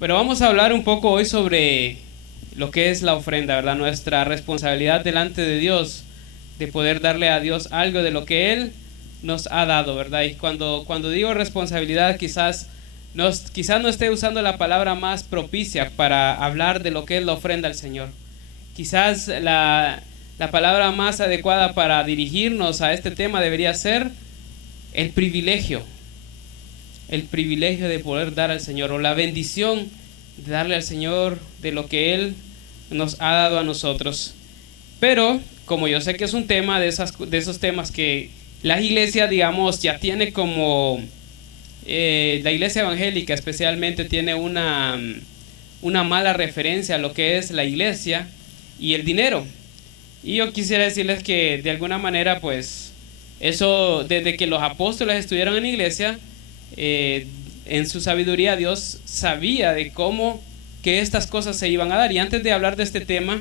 Pero vamos a hablar un poco hoy sobre lo que es la ofrenda, ¿verdad? Nuestra responsabilidad delante de Dios, de poder darle a Dios algo de lo que Él nos ha dado, ¿verdad? Y cuando digo responsabilidad, quizás no esté usando la palabra más propicia para hablar de lo que es la ofrenda al Señor. Quizás la palabra más adecuada para dirigirnos a este tema debería ser el privilegio de poder dar al Señor, o la bendición de darle al Señor de lo que Él nos ha dado a nosotros. Pero como yo sé que es un tema de esos temas que la iglesia, digamos, ya tiene como la iglesia evangélica especialmente tiene una mala referencia a lo que es la iglesia y el dinero. Y yo quisiera decirles que de alguna manera, pues, eso desde que los apóstoles estuvieron en la iglesia, en su sabiduría Dios sabía de cómo que estas cosas se iban a dar. Y antes de hablar de este tema,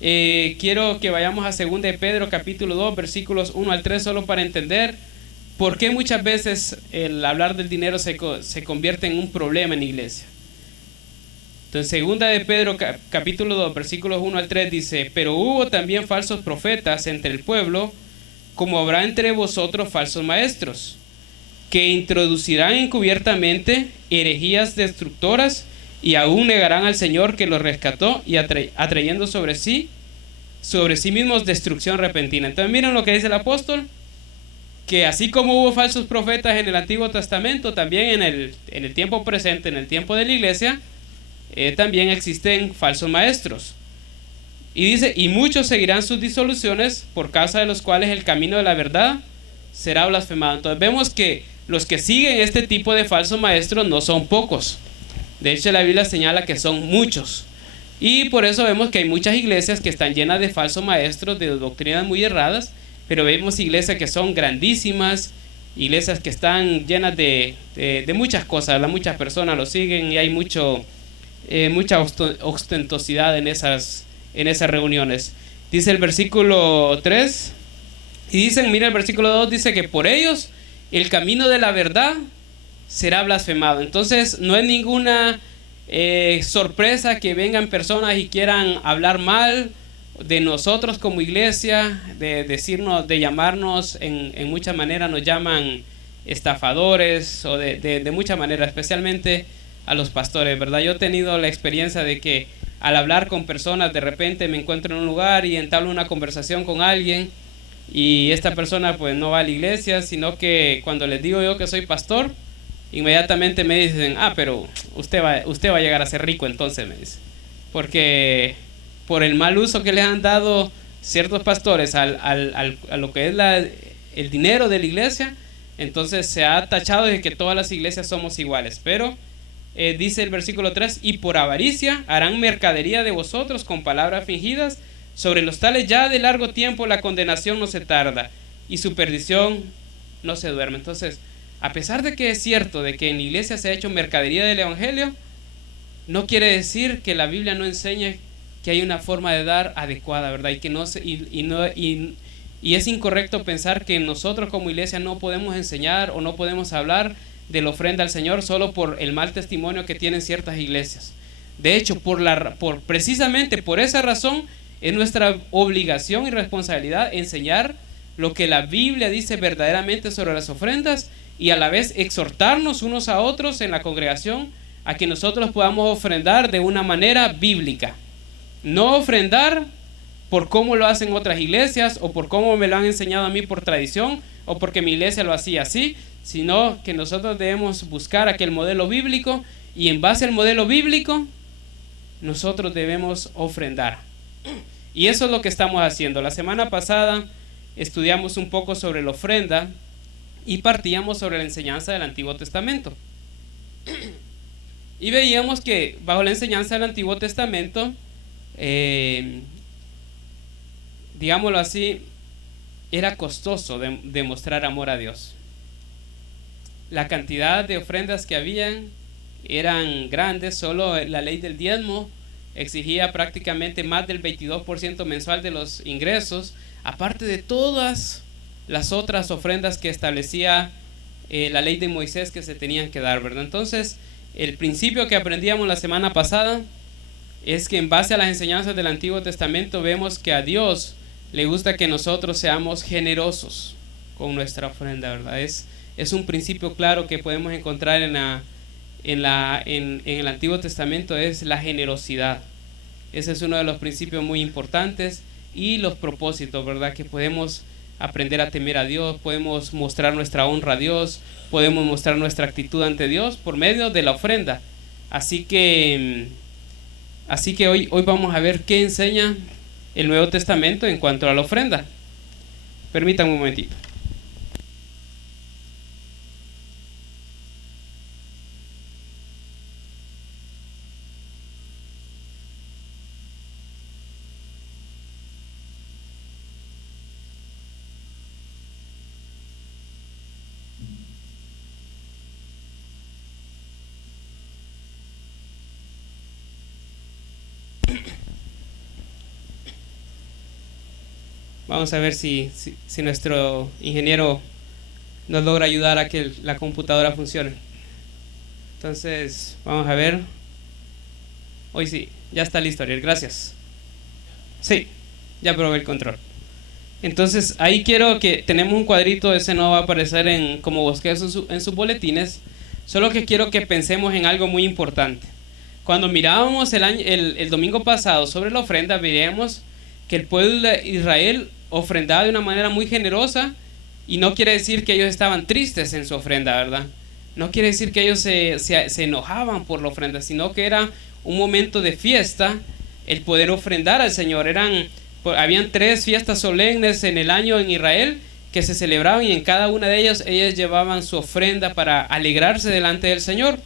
quiero que vayamos a 2 de Pedro capítulo 2 versículos 1 al 3, solo para entender por qué muchas veces el hablar del dinero se convierte en un problema en la iglesia. Entonces, 2 de Pedro capítulo 2 versículos 1 al 3 dice: pero hubo también falsos profetas entre el pueblo, como habrá entre vosotros falsos maestros, que introducirán encubiertamente herejías destructoras, y aún negarán al Señor que los rescató, y atrayendo sobre sí mismos destrucción repentina. Entonces miren lo que dice el apóstol, que así como hubo falsos profetas en el Antiguo Testamento, también en el tiempo presente, en el tiempo de la iglesia, también existen falsos maestros. Y dice: y muchos seguirán sus disoluciones, por causa de los cuales el camino de la verdad será blasfemado. Entonces vemos que los que siguen este tipo de falsos maestros no son pocos. De hecho, la Biblia señala que son muchos. Y por eso vemos que hay muchas iglesias que están llenas de falsos maestros, de doctrinas muy erradas. Pero vemos iglesias que son grandísimas, iglesias que están llenas de muchas cosas, ¿verdad? Muchas personas lo siguen y hay mucha ostentosidad en esas reuniones. Dice el versículo 3, y dicen, mira el versículo 2, dice que por ellos el camino de la verdad será blasfemado. Entonces no es ninguna sorpresa que vengan personas y quieran hablar mal de nosotros como iglesia, de decirnos, de llamarnos, en muchas maneras nos llaman estafadores, o de muchas maneras, especialmente a los pastores, ¿verdad? Yo he tenido la experiencia de que al hablar con personas, de repente me encuentro en un lugar y entablo una conversación con alguien, y esta persona pues no va a la iglesia, sino que cuando les digo yo que soy pastor, inmediatamente me dicen: pero usted va a llegar a ser rico, entonces, me dice, porque por el mal uso que les han dado ciertos pastores a lo que es el dinero de la iglesia, entonces se ha tachado de que todas las iglesias somos iguales. Pero dice el versículo 3: y por avaricia harán mercadería de vosotros con palabras fingidas, sobre los tales ya de largo tiempo la condenación no se tarda, y su perdición no se duerme. Entonces, a pesar de que es cierto de que en la iglesia se ha hecho mercadería del evangelio, no quiere decir que la Biblia no enseñe que hay una forma de dar adecuada, ¿verdad? Y es incorrecto pensar que nosotros como iglesia no podemos enseñar o no podemos hablar de la ofrenda al Señor solo por el mal testimonio que tienen ciertas iglesias. De hecho, precisamente por esa razón es nuestra obligación y responsabilidad enseñar lo que la Biblia dice verdaderamente sobre las ofrendas, y a la vez exhortarnos unos a otros en la congregación a que nosotros podamos ofrendar de una manera bíblica. No ofrendar por cómo lo hacen otras iglesias, o por cómo me lo han enseñado a mí por tradición, o porque mi iglesia lo hacía así, sino que nosotros debemos buscar aquel modelo bíblico, y en base al modelo bíblico nosotros debemos ofrendar. Y eso es lo que estamos haciendo. La semana pasada estudiamos un poco sobre la ofrenda y partíamos sobre la enseñanza del Antiguo Testamento. Y veíamos que bajo la enseñanza del Antiguo Testamento, digámoslo así, era costoso demostrar amor a Dios. La cantidad de ofrendas que habían eran grandes. Solo la ley del diezmo exigía prácticamente más del 22% mensual de los ingresos, aparte de todas las otras ofrendas que establecía la ley de Moisés que se tenían que dar, ¿verdad? Entonces el principio que aprendíamos la semana pasada es que en base a las enseñanzas del Antiguo Testamento vemos que a Dios le gusta que nosotros seamos generosos con nuestra ofrenda, ¿verdad? Es un principio claro que podemos encontrar en el Antiguo Testamento, es la generosidad. Ese es uno de los principios muy importantes, y los propósitos, ¿verdad? Que podemos aprender a temer a Dios, podemos mostrar nuestra honra a Dios, podemos mostrar nuestra actitud ante Dios por medio de la ofrenda. Así que hoy vamos a ver qué enseña el Nuevo Testamento en cuanto a la ofrenda. Permítanme un momentito. Vamos a ver si nuestro ingeniero nos logra ayudar a que la computadora funcione. Entonces, vamos a ver. Hoy sí, ya está listo, Ariel, gracias. Sí, ya probé el control. Entonces, ahí quiero que tenemos un cuadrito, ese no va a aparecer como bosquejo en sus boletines. Solo que quiero que pensemos en algo muy importante. Cuando mirábamos el domingo pasado sobre la ofrenda, veíamos que el pueblo de Israel ofrendaba de una manera muy generosa, y no quiere decir que ellos estaban tristes en su ofrenda, ¿verdad? No quiere decir que ellos se enojaban por la ofrenda, sino que era un momento de fiesta el poder ofrendar al Señor. Habían 3 fiestas solemnes en el año en Israel que se celebraban, y en cada una de ellas llevaban su ofrenda para alegrarse delante del Señor.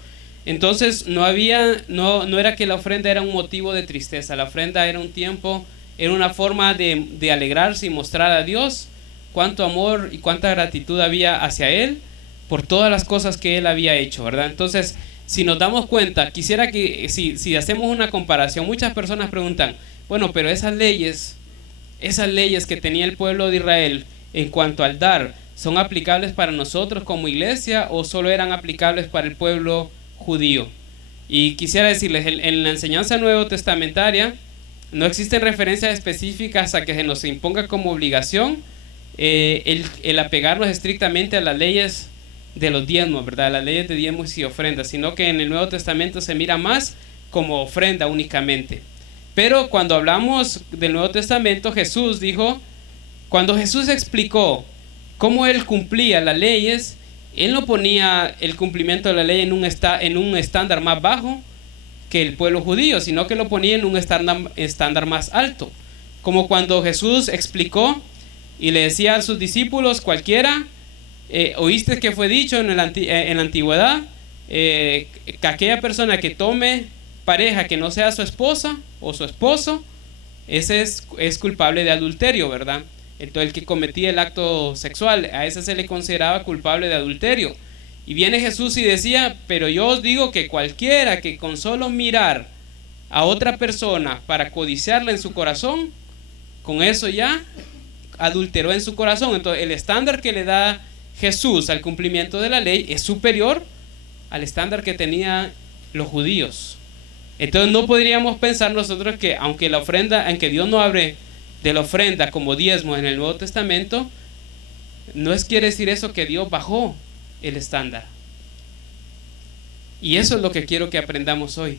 Entonces no era que la ofrenda era un motivo de tristeza. La ofrenda era un tiempo, era una forma de alegrarse y mostrar a Dios cuánto amor y cuánta gratitud había hacia Él por todas las cosas que Él había hecho, ¿verdad? Entonces, si nos damos cuenta, quisiera que si hacemos una comparación, muchas personas preguntan, bueno, pero esas leyes que tenía el pueblo de Israel en cuanto al dar, ¿son aplicables para nosotros como iglesia o solo eran aplicables para el pueblo judío? Y quisiera decirles, en la enseñanza nuevo testamentaria no existen referencias específicas a que se nos imponga como obligación el apegarnos estrictamente a las leyes de los diezmos, ¿verdad? Las leyes de diezmos y ofrendas, sino que en el Nuevo Testamento se mira más como ofrenda únicamente. Pero cuando hablamos del Nuevo Testamento, cuando Jesús explicó cómo Él cumplía las leyes, Él no ponía el cumplimiento de la ley en un estándar más bajo que el pueblo judío, sino que lo ponía en un estándar más alto. Como cuando Jesús explicó y le decía a sus discípulos, cualquiera, oíste que fue dicho en la antigüedad, que aquella persona que tome pareja que no sea su esposa o su esposo, ese es culpable de adulterio, ¿verdad? Entonces el que cometía el acto sexual, a ese se le consideraba culpable de adulterio. Y viene Jesús y decía, pero yo os digo que cualquiera que con solo mirar a otra persona para codiciarla en su corazón, con eso ya adulteró en su corazón. Entonces el estándar que le da Jesús al cumplimiento de la ley es superior al estándar que tenían los judíos. Entonces no podríamos pensar nosotros que aunque Dios no hable de la ofrenda como diezmo en el Nuevo Testamento, no quiere decir eso que Dios bajó el estándar. Y eso es lo que quiero que aprendamos hoy.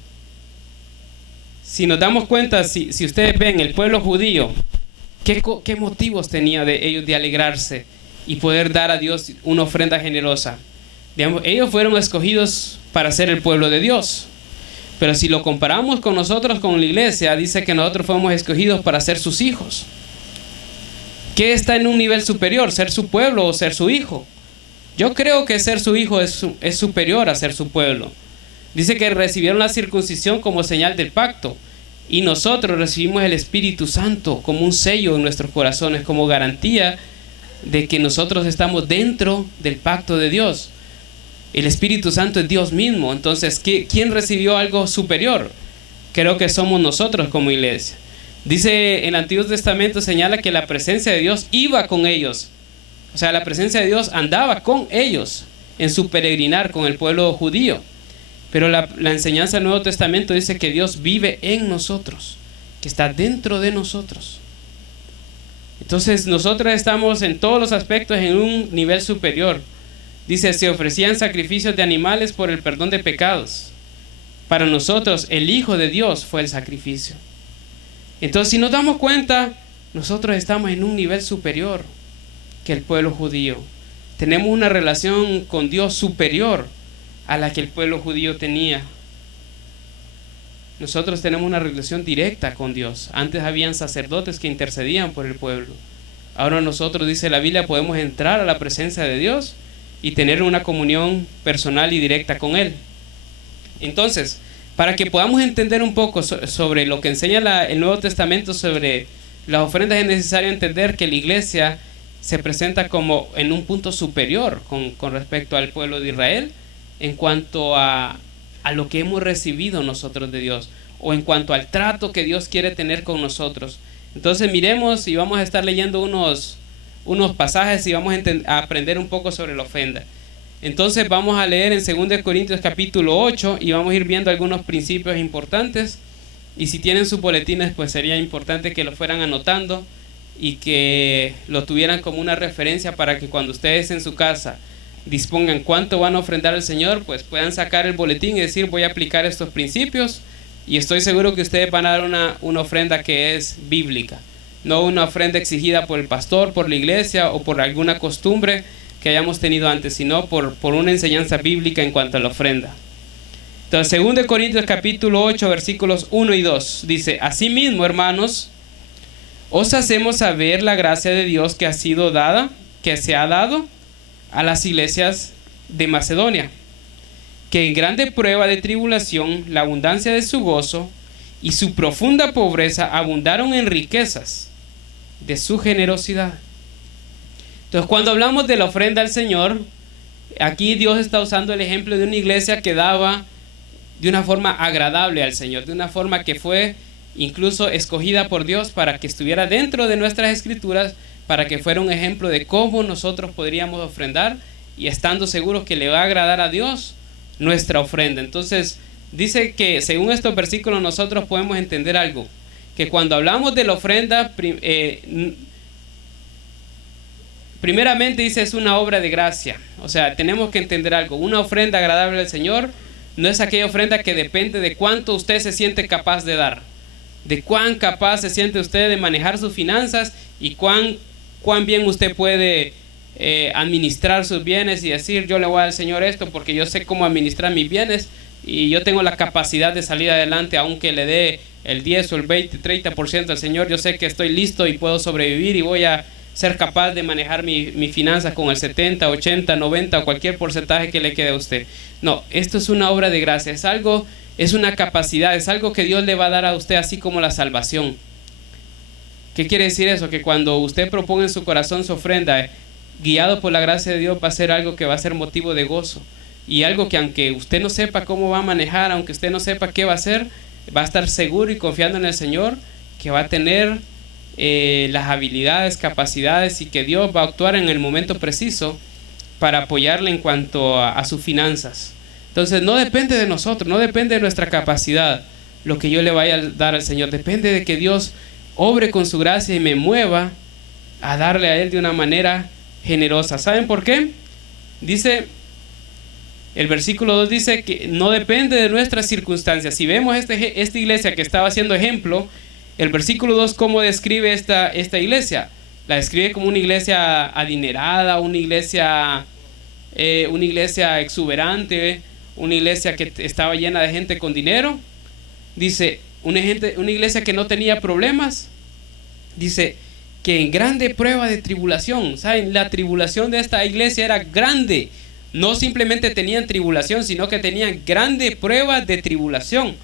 Si nos damos cuenta, si ustedes ven el pueblo judío, ¿qué motivos tenía de ellos de alegrarse y poder dar a Dios una ofrenda generosa? Digamos, ellos fueron escogidos para ser el pueblo de Dios. Pero si lo comparamos con nosotros, con la iglesia, dice que nosotros fuimos escogidos para ser sus hijos. ¿Qué está en un nivel superior? ¿Ser su pueblo o ser su hijo? Yo creo que ser su hijo es superior a ser su pueblo. Dice que recibieron la circuncisión como señal del pacto, y nosotros recibimos el Espíritu Santo como un sello en nuestros corazones, como garantía de que nosotros estamos dentro del pacto de Dios. El Espíritu Santo es Dios mismo. Entonces, ¿quién recibió algo superior? Creo que somos nosotros como iglesia. Dice el Antiguo Testamento, señala que la presencia de Dios iba con ellos. O sea, la presencia de Dios andaba con ellos en su peregrinar con el pueblo judío. Pero la enseñanza del Nuevo Testamento dice que Dios vive en nosotros, que está dentro de nosotros. Entonces nosotros estamos en todos los aspectos en un nivel superior. Dice, se ofrecían sacrificios de animales por el perdón de pecados. Para nosotros el Hijo de Dios fue el sacrificio. Entonces, si nos damos cuenta, nosotros estamos en un nivel superior que el pueblo judío. Tenemos una relación con Dios superior a la que el pueblo judío tenía. Nosotros tenemos una relación directa con Dios. Antes habían sacerdotes que intercedían por el pueblo. Ahora nosotros, dice la Biblia, podemos entrar a la presencia de Dios y tener una comunión personal y directa con Él. Entonces, para que podamos entender un poco sobre lo que enseña el Nuevo Testamento sobre las ofrendas, es necesario entender que la iglesia se presenta como en un punto superior con respecto al pueblo de Israel en cuanto a lo que hemos recibido nosotros de Dios, o en cuanto al trato que Dios quiere tener con nosotros. Entonces miremos y vamos a estar leyendo unos pasajes y vamos a aprender un poco sobre la ofrenda. Entonces vamos a leer en 2 Corintios capítulo 8 y vamos a ir viendo algunos principios importantes. Y si tienen sus boletines, pues sería importante que lo fueran anotando y que lo tuvieran como una referencia para que cuando ustedes en su casa dispongan cuánto van a ofrendar al Señor, pues puedan sacar el boletín y decir, voy a aplicar estos principios, y estoy seguro que ustedes van a dar una ofrenda que es bíblica, no una ofrenda exigida por el pastor, por la iglesia o por alguna costumbre que hayamos tenido antes, sino por una enseñanza bíblica en cuanto a la ofrenda. Entonces, 2 Corintios capítulo 8, versículos 1 y 2, dice, asimismo, hermanos, os hacemos saber la gracia de Dios que se ha dado a las iglesias de Macedonia, que en grande prueba de tribulación, la abundancia de su gozo y su profunda pobreza abundaron en riquezas de su generosidad. Entonces, cuando hablamos de la ofrenda al Señor, aquí Dios está usando el ejemplo de una iglesia que daba de una forma agradable al Señor, de una forma que fue incluso escogida por Dios para que estuviera dentro de nuestras escrituras, para que fuera un ejemplo de cómo nosotros podríamos ofrendar y estando seguros que le va a agradar a Dios nuestra ofrenda. Entonces dice que según estos versículos nosotros podemos entender algo, que cuando hablamos de la ofrenda, primeramente dice es una obra de gracia. O sea, tenemos que entender algo, una ofrenda agradable al Señor no es aquella ofrenda que depende de cuánto usted se siente capaz de dar, de cuán capaz se siente usted de manejar sus finanzas y cuán bien usted puede administrar sus bienes y decir, yo le voy al Señor esto porque yo sé cómo administrar mis bienes y yo tengo la capacidad de salir adelante, aunque le dé el 10 o el 20, 30% al Señor, yo sé que estoy listo y puedo sobrevivir y voy a ser capaz de manejar mi finanzas con el 70, 80, 90 o cualquier porcentaje que le quede a usted. No, esto es una obra de gracia, es una capacidad, es algo que Dios le va a dar a usted, así como la salvación. ¿Qué quiere decir eso? Que cuando usted proponga en su corazón su ofrenda, guiado por la gracia de Dios, va a ser algo que va a ser motivo de gozo. Y algo que aunque usted no sepa cómo va a manejar, aunque usted no sepa qué va a hacer, va a estar seguro y confiando en el Señor, que va a tener las habilidades, capacidades y que Dios va a actuar en el momento preciso para apoyarle en cuanto a sus finanzas. Entonces no depende de nosotros, no depende de nuestra capacidad lo que yo le vaya a dar al Señor, depende de que Dios obre con su gracia y me mueva a darle a Él de una manera generosa. ¿Saben por qué? Dice, el versículo 2 dice que no depende de nuestras circunstancias. Si vemos esta iglesia que estaba haciendo ejemplo, el versículo 2, ¿cómo describe esta iglesia? La describe como una iglesia adinerada, una iglesia exuberante, una iglesia que estaba llena de gente con dinero. Dice, una iglesia que no tenía problemas. Dice que en grande prueba de tribulación. ¿Saben? La tribulación de esta iglesia era grande. No simplemente tenían tribulación, sino que tenían grande prueba de tribulación.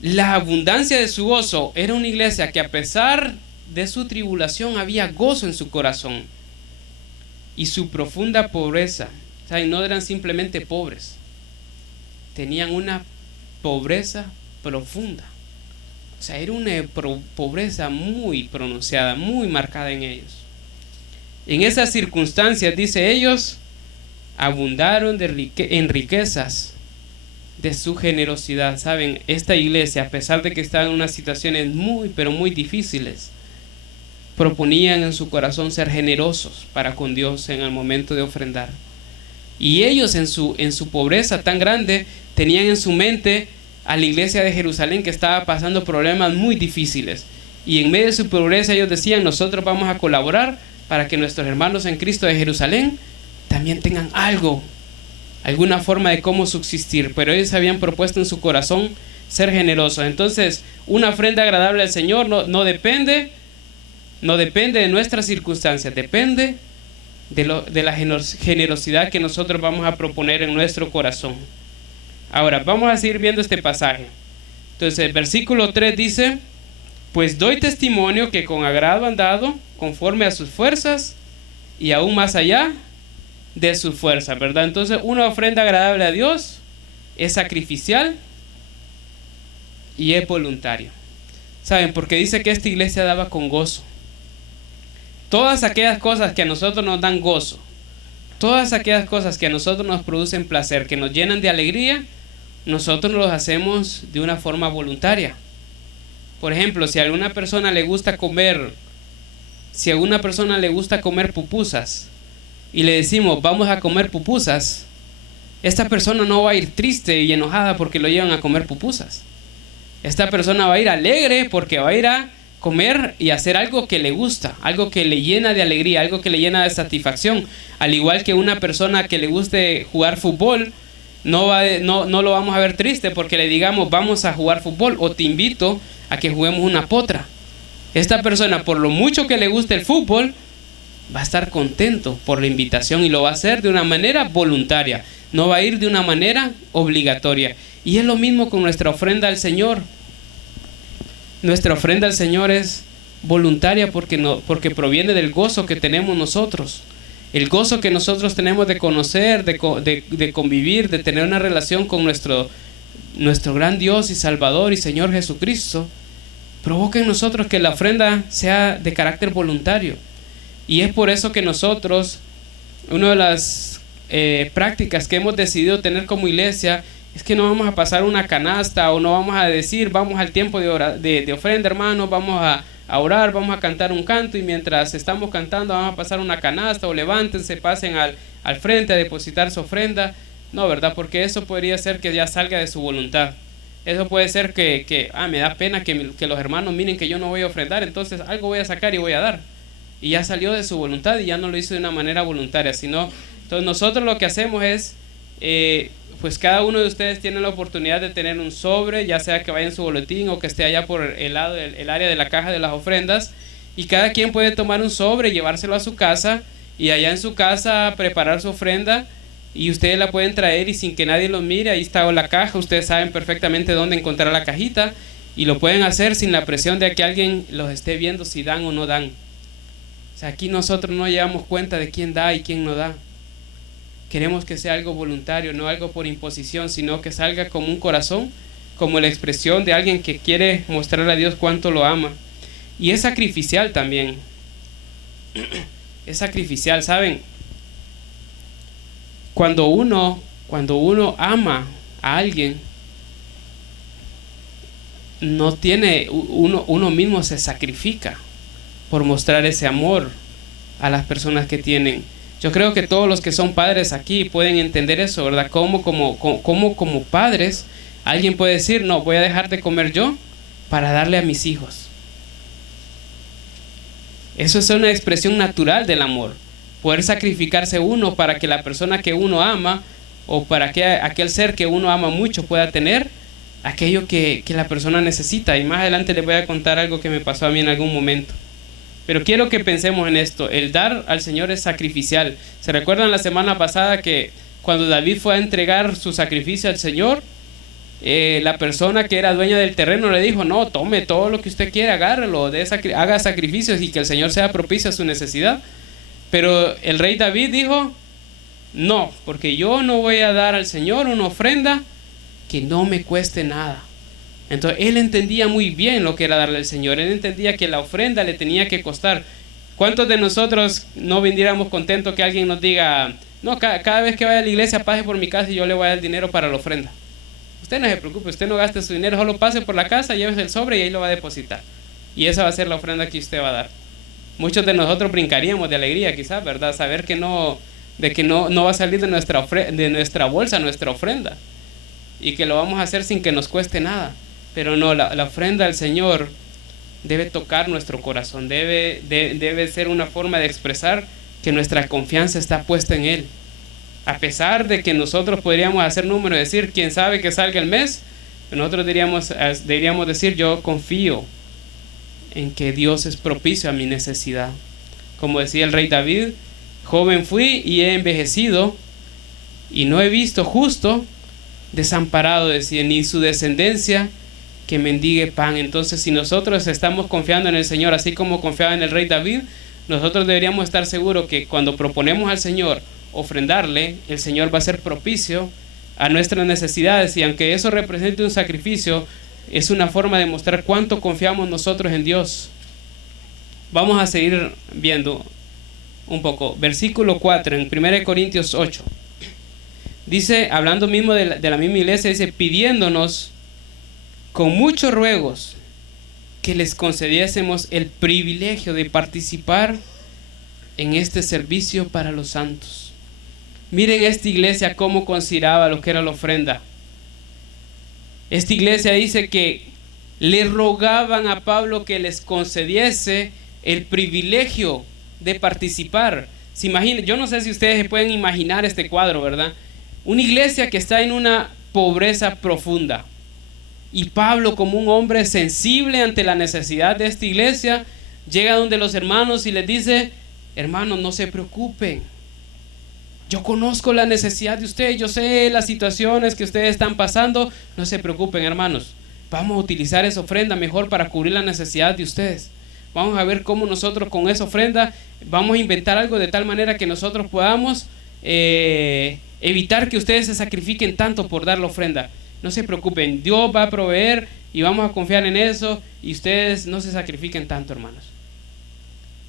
La abundancia de su gozo. Era una iglesia que a pesar de su tribulación había gozo en su corazón. Y su profunda pobreza. ¿Saben? No eran simplemente pobres. Tenían una pobreza profunda. O sea, era una pobreza muy pronunciada, muy marcada en ellos. En esas circunstancias, dice, ellos abundaron en riquezas de su generosidad. Saben, esta iglesia, a pesar de que estaba en unas situaciones muy, pero muy difíciles, proponían en su corazón ser generosos para con Dios en el momento de ofrendar. Y ellos en su pobreza tan grande tenían en su mente a la iglesia de Jerusalén, que estaba pasando problemas muy difíciles. Y en medio de su pobreza ellos decían: nosotros vamos a colaborar para que nuestros hermanos en Cristo de Jerusalén también tengan algo, alguna forma de cómo subsistir. Pero ellos habían propuesto en su corazón ser generosos. Entonces, una ofrenda agradable al Señor no depende de nuestras circunstancias, depende de la generosidad que nosotros vamos a proponer en nuestro corazón. Ahora, vamos a seguir viendo este pasaje. Entonces, el versículo 3 dice: pues doy testimonio que con agrado han dado, conforme a sus fuerzas, y aún más allá de sus fuerzas, ¿verdad? Entonces, una ofrenda agradable a Dios es sacrificial y es voluntaria. ¿Saben? Porque dice que esta iglesia daba con gozo. Todas aquellas cosas que a nosotros nos dan gozo, todas aquellas cosas que a nosotros nos producen placer, que nos llenan de alegría, nosotros los hacemos de una forma voluntaria. Por ejemplo, si a alguna persona le gusta comer pupusas y le decimos: vamos a comer pupusas, esta persona no va a ir triste y enojada porque lo llevan a comer pupusas. Esta persona va a ir alegre porque va a ir a comer y hacer algo que le gusta, algo que le llena de alegría, algo que le llena de satisfacción. Al igual que una persona que le guste jugar fútbol, no lo vamos a ver triste porque le digamos: vamos a jugar fútbol, o te invito a que juguemos una potra. Esta persona, por lo mucho que le guste el fútbol, va a estar contento por la invitación y lo va a hacer de una manera voluntaria, no va a ir de una manera obligatoria. Y es lo mismo con nuestra ofrenda al Señor. Nuestra ofrenda al Señor es voluntaria porque proviene del gozo que tenemos nosotros. El gozo que nosotros tenemos de conocer, de convivir, de tener una relación con nuestro gran Dios y Salvador y Señor Jesucristo, provoca en nosotros que la ofrenda sea de carácter voluntario. Y es por eso que nosotros, una de las prácticas que hemos decidido tener como iglesia, es que no vamos a pasar una canasta, o no vamos a decir: vamos al tiempo de ofrenda, hermanos, vamos a orar, vamos a cantar un canto, y mientras estamos cantando vamos a pasar una canasta, o levántense, pasen al frente a depositar su ofrenda. No, ¿verdad? Porque eso podría ser que ya salga de su voluntad. Eso puede ser que me da pena que los hermanos miren que yo no voy a ofrendar, entonces algo voy a sacar y voy a dar. Y ya salió de su voluntad y ya no lo hizo de una manera voluntaria, sino... Entonces nosotros lo que hacemos es... pues cada uno de ustedes tiene la oportunidad de tener un sobre, ya sea que vaya en su boletín o que esté allá por el área de la caja de las ofrendas, y cada quien puede tomar un sobre, llevárselo a su casa, y allá en su casa preparar su ofrenda, y ustedes la pueden traer y sin que nadie los mire, ahí está la caja, ustedes saben perfectamente dónde encontrar la cajita, y lo pueden hacer sin la presión de que alguien los esté viendo si dan o no dan. O sea, aquí nosotros no llevamos cuenta de quién da y quién no da. Queremos que sea algo voluntario, no algo por imposición, sino que salga como un corazón, como la expresión de alguien que quiere mostrarle a Dios cuánto lo ama. Y es sacrificial también. Es sacrificial, ¿saben? Cuando uno ama a alguien, uno mismo se sacrifica por mostrar ese amor a las personas que tienen. Yo creo que todos los que son padres aquí pueden entender eso, ¿verdad? Como padres, alguien puede decir: no, voy a dejar de comer yo para darle a mis hijos. Eso es una expresión natural del amor. Poder sacrificarse uno para que la persona que uno ama, o para que aquel ser que uno ama mucho, pueda tener aquello que la persona necesita. Y más adelante les voy a contar algo que me pasó a mí en algún momento. Pero quiero que pensemos en esto. El dar al Señor es sacrificial. ¿Se recuerdan la semana pasada que cuando David fue a entregar su sacrificio al Señor, la persona que era dueña del terreno le dijo: no, tome todo lo que usted quiera, agárrelo, haga sacrificios y que el Señor sea propicio a su necesidad? Pero el rey David dijo: no, porque yo no voy a dar al Señor una ofrenda que no me cueste nada. Entonces él entendía muy bien lo que era darle al Señor. Él entendía que la ofrenda le tenía que costar. ¿Cuántos de nosotros no viniéramos contentos que alguien nos diga: no, cada vez que vaya a la iglesia pase por mi casa y yo le voy a dar dinero para la ofrenda? Usted no se preocupe, usted no gaste su dinero, solo pase por la casa, llévese el sobre y ahí lo va a depositar. Y esa va a ser la ofrenda que usted va a dar. Muchos de nosotros brincaríamos de alegría quizás, ¿verdad? Saber que no va a salir de nuestra bolsa nuestra ofrenda. Y que lo vamos a hacer sin que nos cueste nada. Pero no, la ofrenda al Señor debe tocar nuestro corazón. Debe ser una forma de expresar que nuestra confianza está puesta en Él. A pesar de que nosotros podríamos hacer número y decir, quién sabe que salga el mes, nosotros deberíamos decir, yo confío en que Dios es propicio a mi necesidad. Como decía el rey David, joven fui y he envejecido y no he visto justo desamparado, decía, ni su descendencia que mendigue pan. Entonces, si nosotros estamos confiando en el Señor, así como confiaba en el rey David, nosotros deberíamos estar seguros que cuando proponemos al Señor ofrendarle, el Señor va a ser propicio a nuestras necesidades, y aunque eso represente un sacrificio, es una forma de mostrar cuánto confiamos nosotros en Dios. Vamos a seguir viendo un poco. Versículo 4 en 1 Corintios 8. Dice, hablando mismo de la misma iglesia, dice, pidiéndonos con muchos ruegos que les concediésemos el privilegio de participar en este servicio para los santos. Miren esta iglesia cómo consideraba lo que era la ofrenda. Esta iglesia dice que le rogaban a Pablo que les concediese el privilegio de participar. Se imagina, yo no sé si ustedes se pueden imaginar este cuadro, ¿verdad? Una iglesia que está en una pobreza profunda. Y Pablo, como un hombre sensible ante la necesidad de esta iglesia, llega donde los hermanos y les dice, hermanos, no se preocupen. Yo conozco la necesidad de ustedes, yo sé las situaciones que ustedes están pasando. No se preocupen, hermanos. Vamos a utilizar esa ofrenda mejor para cubrir la necesidad de ustedes. Vamos a ver cómo nosotros con esa ofrenda vamos a inventar algo de tal manera que nosotros podamos evitar que ustedes se sacrifiquen tanto por dar la ofrenda. No se preocupen, Dios va a proveer y vamos a confiar en eso, y ustedes no se sacrifiquen tanto, hermanos.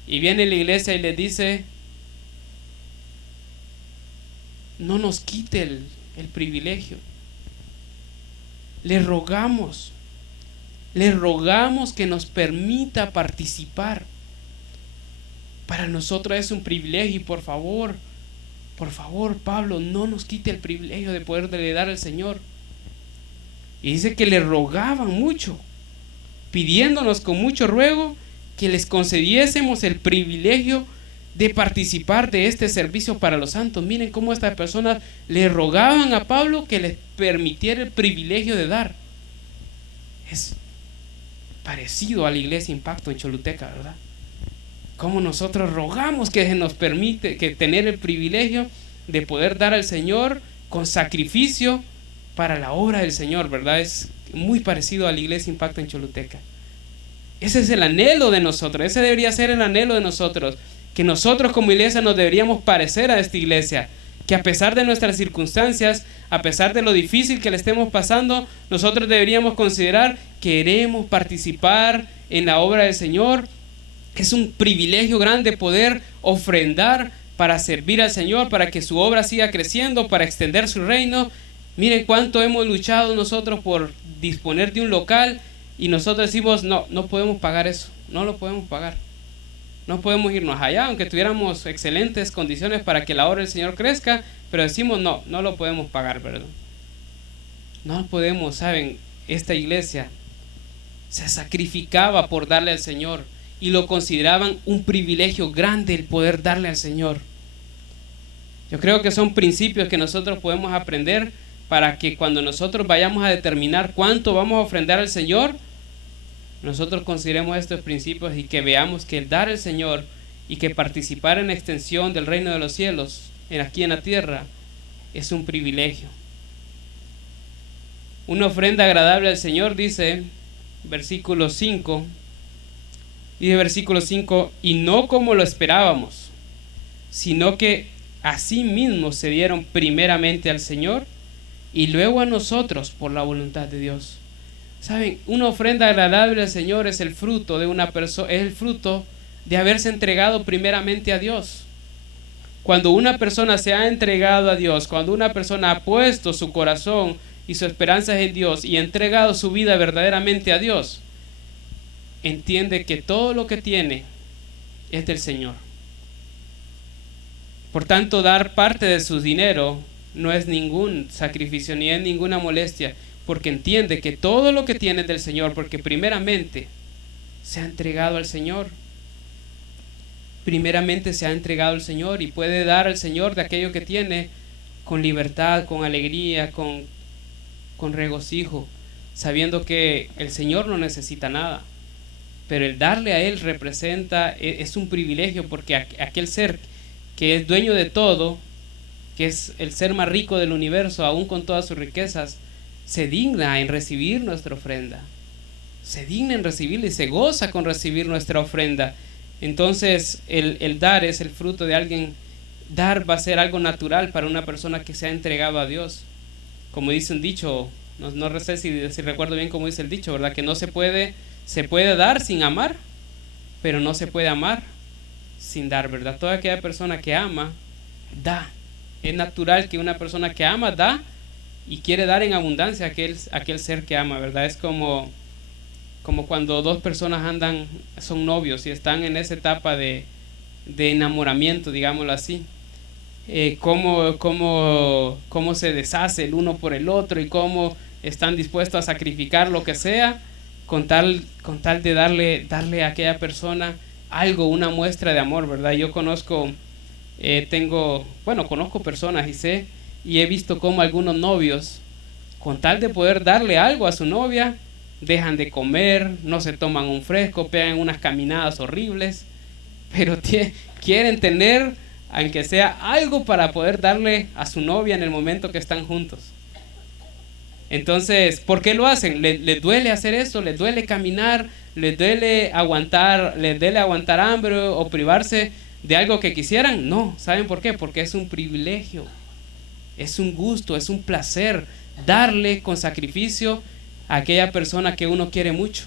Y viene la iglesia y les dice, no nos quite el privilegio. Le rogamos que nos permita participar. Para nosotros es un privilegio, y por favor, Pablo, no nos quite el privilegio de poderle dar al Señor. Y dice que le rogaban mucho, pidiéndonos con mucho ruego que les concediésemos el privilegio de participar de este servicio para los santos. Miren cómo estas personas le rogaban a Pablo que les permitiera el privilegio de dar. Es parecido a la iglesia Impacto en Choluteca, ¿verdad? Como nosotros rogamos que se nos permite que tener el privilegio de poder dar al Señor con sacrificio para la obra del Señor, ¿verdad? Es muy parecido a la iglesia Impacto en Choluteca. Ese es el anhelo de nosotros, ese debería ser el anhelo de nosotros, que nosotros como iglesia nos deberíamos parecer a esta iglesia, que a pesar de nuestras circunstancias, a pesar de lo difícil que le estemos pasando, nosotros deberíamos considerar que queremos participar en la obra del Señor. Es un privilegio grande poder ofrendar para servir al Señor, para que su obra siga creciendo, para extender su reino. Miren cuánto hemos luchado nosotros por disponer de un local, y nosotros decimos, no podemos pagar eso, no lo podemos pagar. No podemos irnos allá, aunque tuviéramos excelentes condiciones para que la obra del Señor crezca, pero decimos, no lo podemos pagar, ¿verdad? No podemos, ¿saben? Esta iglesia se sacrificaba por darle al Señor, y lo consideraban un privilegio grande el poder darle al Señor. Yo creo que son principios que nosotros podemos aprender para que cuando nosotros vayamos a determinar cuánto vamos a ofrendar al Señor, nosotros consideremos estos principios y que veamos que el dar al Señor y que participar en la extensión del reino de los cielos aquí en la tierra es un privilegio. Una ofrenda agradable al Señor, dice versículo 5, y no como lo esperábamos, sino que asimismo se dieron primeramente al Señor y luego a nosotros por la voluntad de Dios. Saben, una ofrenda agradable al Señor es el fruto de una persona, es el fruto de haberse entregado primeramente a Dios. Cuando una persona se ha entregado a Dios, cuando una persona ha puesto su corazón y su esperanza es en Dios y ha entregado su vida verdaderamente a Dios, entiende que todo lo que tiene es del Señor. Por tanto, dar parte de su dinero no es ningún sacrificio ni es ninguna molestia, porque entiende que todo lo que tiene es del Señor, porque primeramente se ha entregado al Señor. Primeramente se ha entregado al Señor y puede dar al Señor de aquello que tiene con libertad, con alegría, con regocijo, sabiendo que el Señor no necesita nada. Pero el darle a Él representa, es un privilegio, porque aquel ser que es dueño de todo, que es el ser más rico del universo, aún con todas sus riquezas, se digna en recibir nuestra ofrenda. Se digna en recibirla y se goza con recibir nuestra ofrenda. Entonces el dar es el fruto de alguien. Dar va a ser algo natural para una persona que se ha entregado a Dios. Como dice un dicho, no sé si recuerdo bien cómo dice el dicho, ¿verdad? Que no se puede dar sin amar, pero no se puede amar sin dar, ¿verdad? Toda aquella persona que ama, da. Es natural que una persona que ama, da y quiere dar en abundancia a aquel ser que ama, ¿verdad? Es como cuando dos personas son novios y están en esa etapa de enamoramiento, digámoslo así. Cómo se deshace el uno por el otro y cómo están dispuestos a sacrificar lo que sea con tal de darle a aquella persona algo, una muestra de amor, ¿verdad? Yo conozco personas y he visto cómo algunos novios, con tal de poder darle algo a su novia, dejan de comer, no se toman un fresco, pegan unas caminadas horribles, pero quieren tener, aunque sea algo, para poder darle a su novia en el momento que están juntos. Entonces, ¿por qué lo hacen? ¿Les duele hacer eso? ¿Les duele caminar? ¿Les duele aguantar hambre o privarse de algo que quisieran? No, ¿saben por qué? Porque es un privilegio, es un gusto, es un placer darle con sacrificio a aquella persona que uno quiere mucho.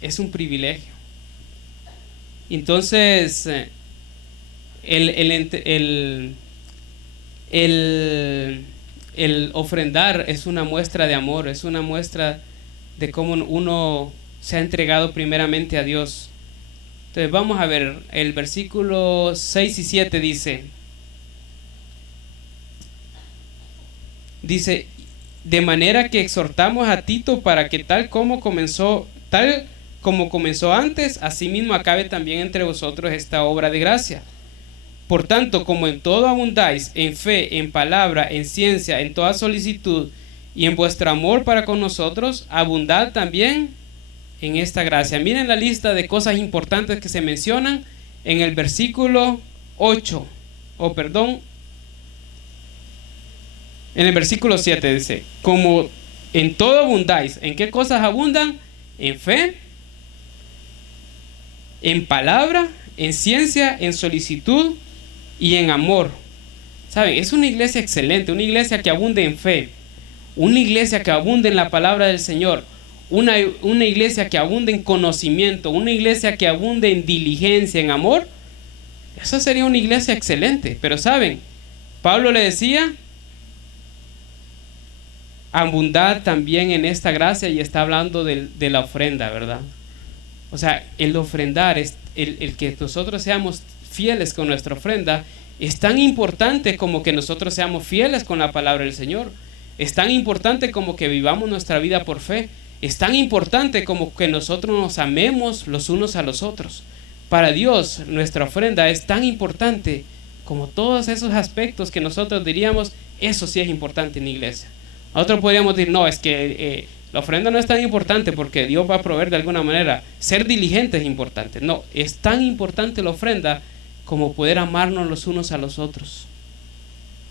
Es un privilegio. Entonces, el ofrendar es una muestra de amor, es una muestra de cómo uno se ha entregado primeramente a Dios. Entonces vamos a ver, el versículo 6 y 7 dice, de manera que exhortamos a Tito para que tal como comenzó antes, asimismo acabe también entre vosotros esta obra de gracia. Por tanto, como en todo abundáis, en fe, en palabra, en ciencia, en toda solicitud, y en vuestro amor para con nosotros, abundad también en esta gracia. Miren la lista de cosas importantes que se mencionan en el versículo 8, en el versículo 7 dice, como en todo abundáis. ¿En qué cosas abundan? En fe, en palabra, en ciencia, en solicitud y en amor. ¿Saben? Es una iglesia excelente, una iglesia que abunde en fe, una iglesia que abunde en la palabra del Señor, una iglesia que abunde en conocimiento, una iglesia que abunde en diligencia, en amor. Esa sería una iglesia excelente. Pero ¿saben? Pablo le decía, abundad también en esta gracia, y está hablando de la ofrenda, ¿verdad? O sea, el ofrendar, el que nosotros seamos fieles con nuestra ofrenda, es tan importante como que nosotros seamos fieles con la palabra del Señor. Es tan importante como que vivamos nuestra vida por fe. Es tan importante como que nosotros nos amemos los unos a los otros. Para Dios, nuestra ofrenda es tan importante como todos esos aspectos que nosotros diríamos, eso sí es importante en la iglesia. Nosotros podríamos decir, no, es que la ofrenda no es tan importante porque Dios va a proveer de alguna manera. Ser diligente es importante. No, es tan importante la ofrenda como poder amarnos los unos a los otros.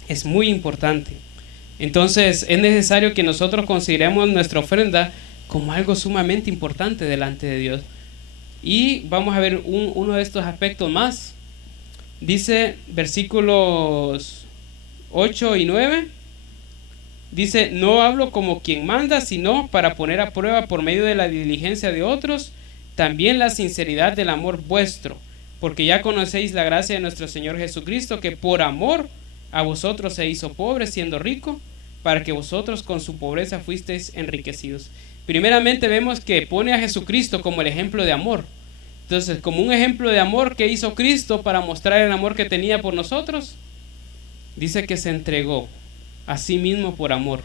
Es muy importante. Entonces es necesario que nosotros consideremos nuestra ofrenda como algo sumamente importante delante de Dios. Y vamos a ver uno de estos aspectos más. Dice versículos 8 y 9. Dice, no hablo como quien manda, sino para poner a prueba por medio de la diligencia de otros, también la sinceridad del amor vuestro, porque ya conocéis la gracia de nuestro Señor Jesucristo, que por amor a vosotros se hizo pobre siendo rico, para que vosotros con su pobreza fuisteis enriquecidos. Primeramente vemos que pone a Jesucristo como el ejemplo de amor. Entonces, como un ejemplo de amor que hizo Cristo para mostrar el amor que tenía por nosotros, dice que se entregó a sí mismo por amor.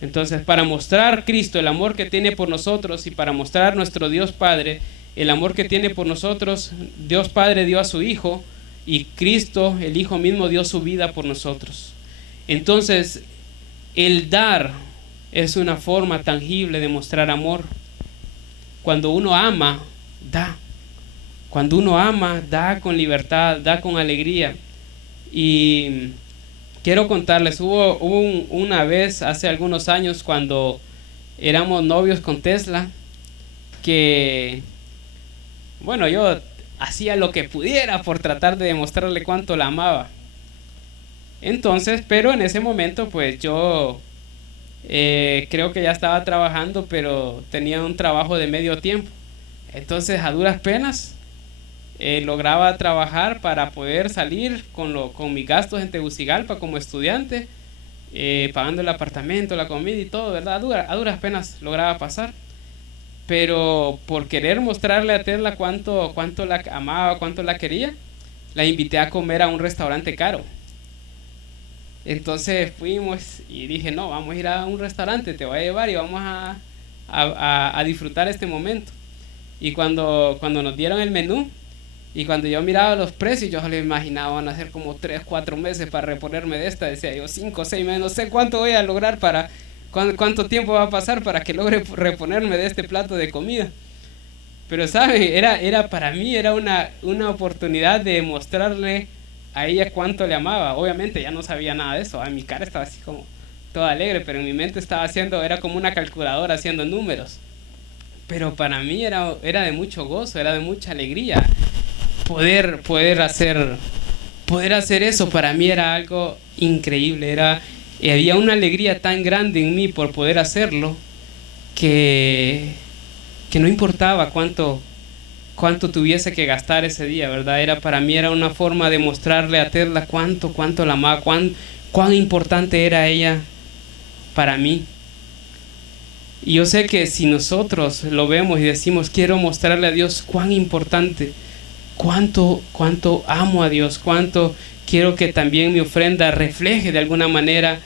Entonces, para mostrar Cristo el amor que tiene por nosotros y para mostrar nuestro Dios Padre el amor que tiene por nosotros, Dios Padre dio a su Hijo y Cristo, el Hijo mismo, dio su vida por nosotros. Entonces, el dar es una forma tangible de mostrar amor. Cuando uno ama, da. Cuando uno ama, da con libertad, da con alegría. Y quiero contarles, hubo una vez hace algunos años cuando éramos novios con Tesla, que, bueno, yo hacía lo que pudiera por tratar de demostrarle cuánto la amaba. Entonces, pero en ese momento, pues yo creo que ya estaba trabajando, pero tenía un trabajo de medio tiempo. Entonces, a duras penas, lograba trabajar para poder salir con mis gastos en Tegucigalpa como estudiante, pagando el apartamento, la comida y todo, ¿verdad? A duras penas lograba pasar. Pero por querer mostrarle a Tesla cuánto la amaba, cuánto la quería, la invité a comer a un restaurante caro. Entonces fuimos y dije, no, vamos a ir a un restaurante, te voy a llevar y vamos a disfrutar este momento. Y cuando nos dieron el menú y cuando yo miraba los precios, yo le imaginaba van a ser como 3, 4 meses para reponerme de esta. Decía yo 5, 6 meses, no sé cuánto voy a lograr cuánto tiempo va a pasar para que logre reponerme de este plato de comida. Pero saben, era para mí era una oportunidad de mostrarle a ella cuánto le amaba. Obviamente ya no sabía nada de eso. Mi cara estaba así como toda alegre, pero en mi mente era como una calculadora haciendo números. Pero para mí era de mucho gozo, era de mucha alegría poder hacer eso. Para mí era algo increíble. Había una alegría tan grande en mí por poder hacerlo que no importaba cuánto tuviese que gastar ese día, ¿verdad? Para mí era una forma de mostrarle a Tesla cuánto la amaba, cuán importante era ella para mí. Y yo sé que si nosotros lo vemos y decimos, quiero mostrarle a Dios cuán importante, cuánto amo a Dios, cuánto quiero que también mi ofrenda refleje de alguna manera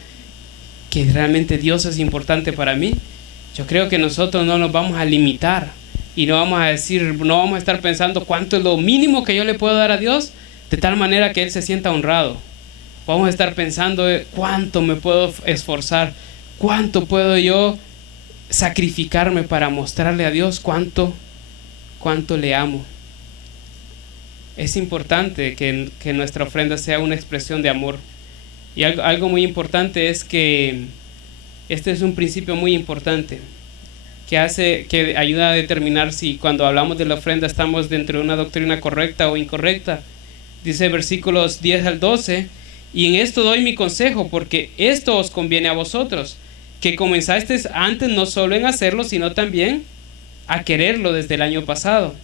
que realmente Dios es importante para mí, yo creo que nosotros no nos vamos a limitar y no vamos a estar pensando cuánto es lo mínimo que yo le puedo dar a Dios de tal manera que Él se sienta honrado. Vamos a estar pensando cuánto me puedo esforzar, cuánto puedo yo sacrificarme para mostrarle a Dios cuánto le amo. Es importante que nuestra ofrenda sea una expresión de amor. Y algo muy importante es que este es un principio muy importante que ayuda a determinar si cuando hablamos de la ofrenda estamos dentro de una doctrina correcta o incorrecta. Dice versículos 10 al 12, y en esto doy mi consejo, porque esto os conviene a vosotros, que comenzasteis antes no solo en hacerlo, sino también a quererlo desde el año pasado.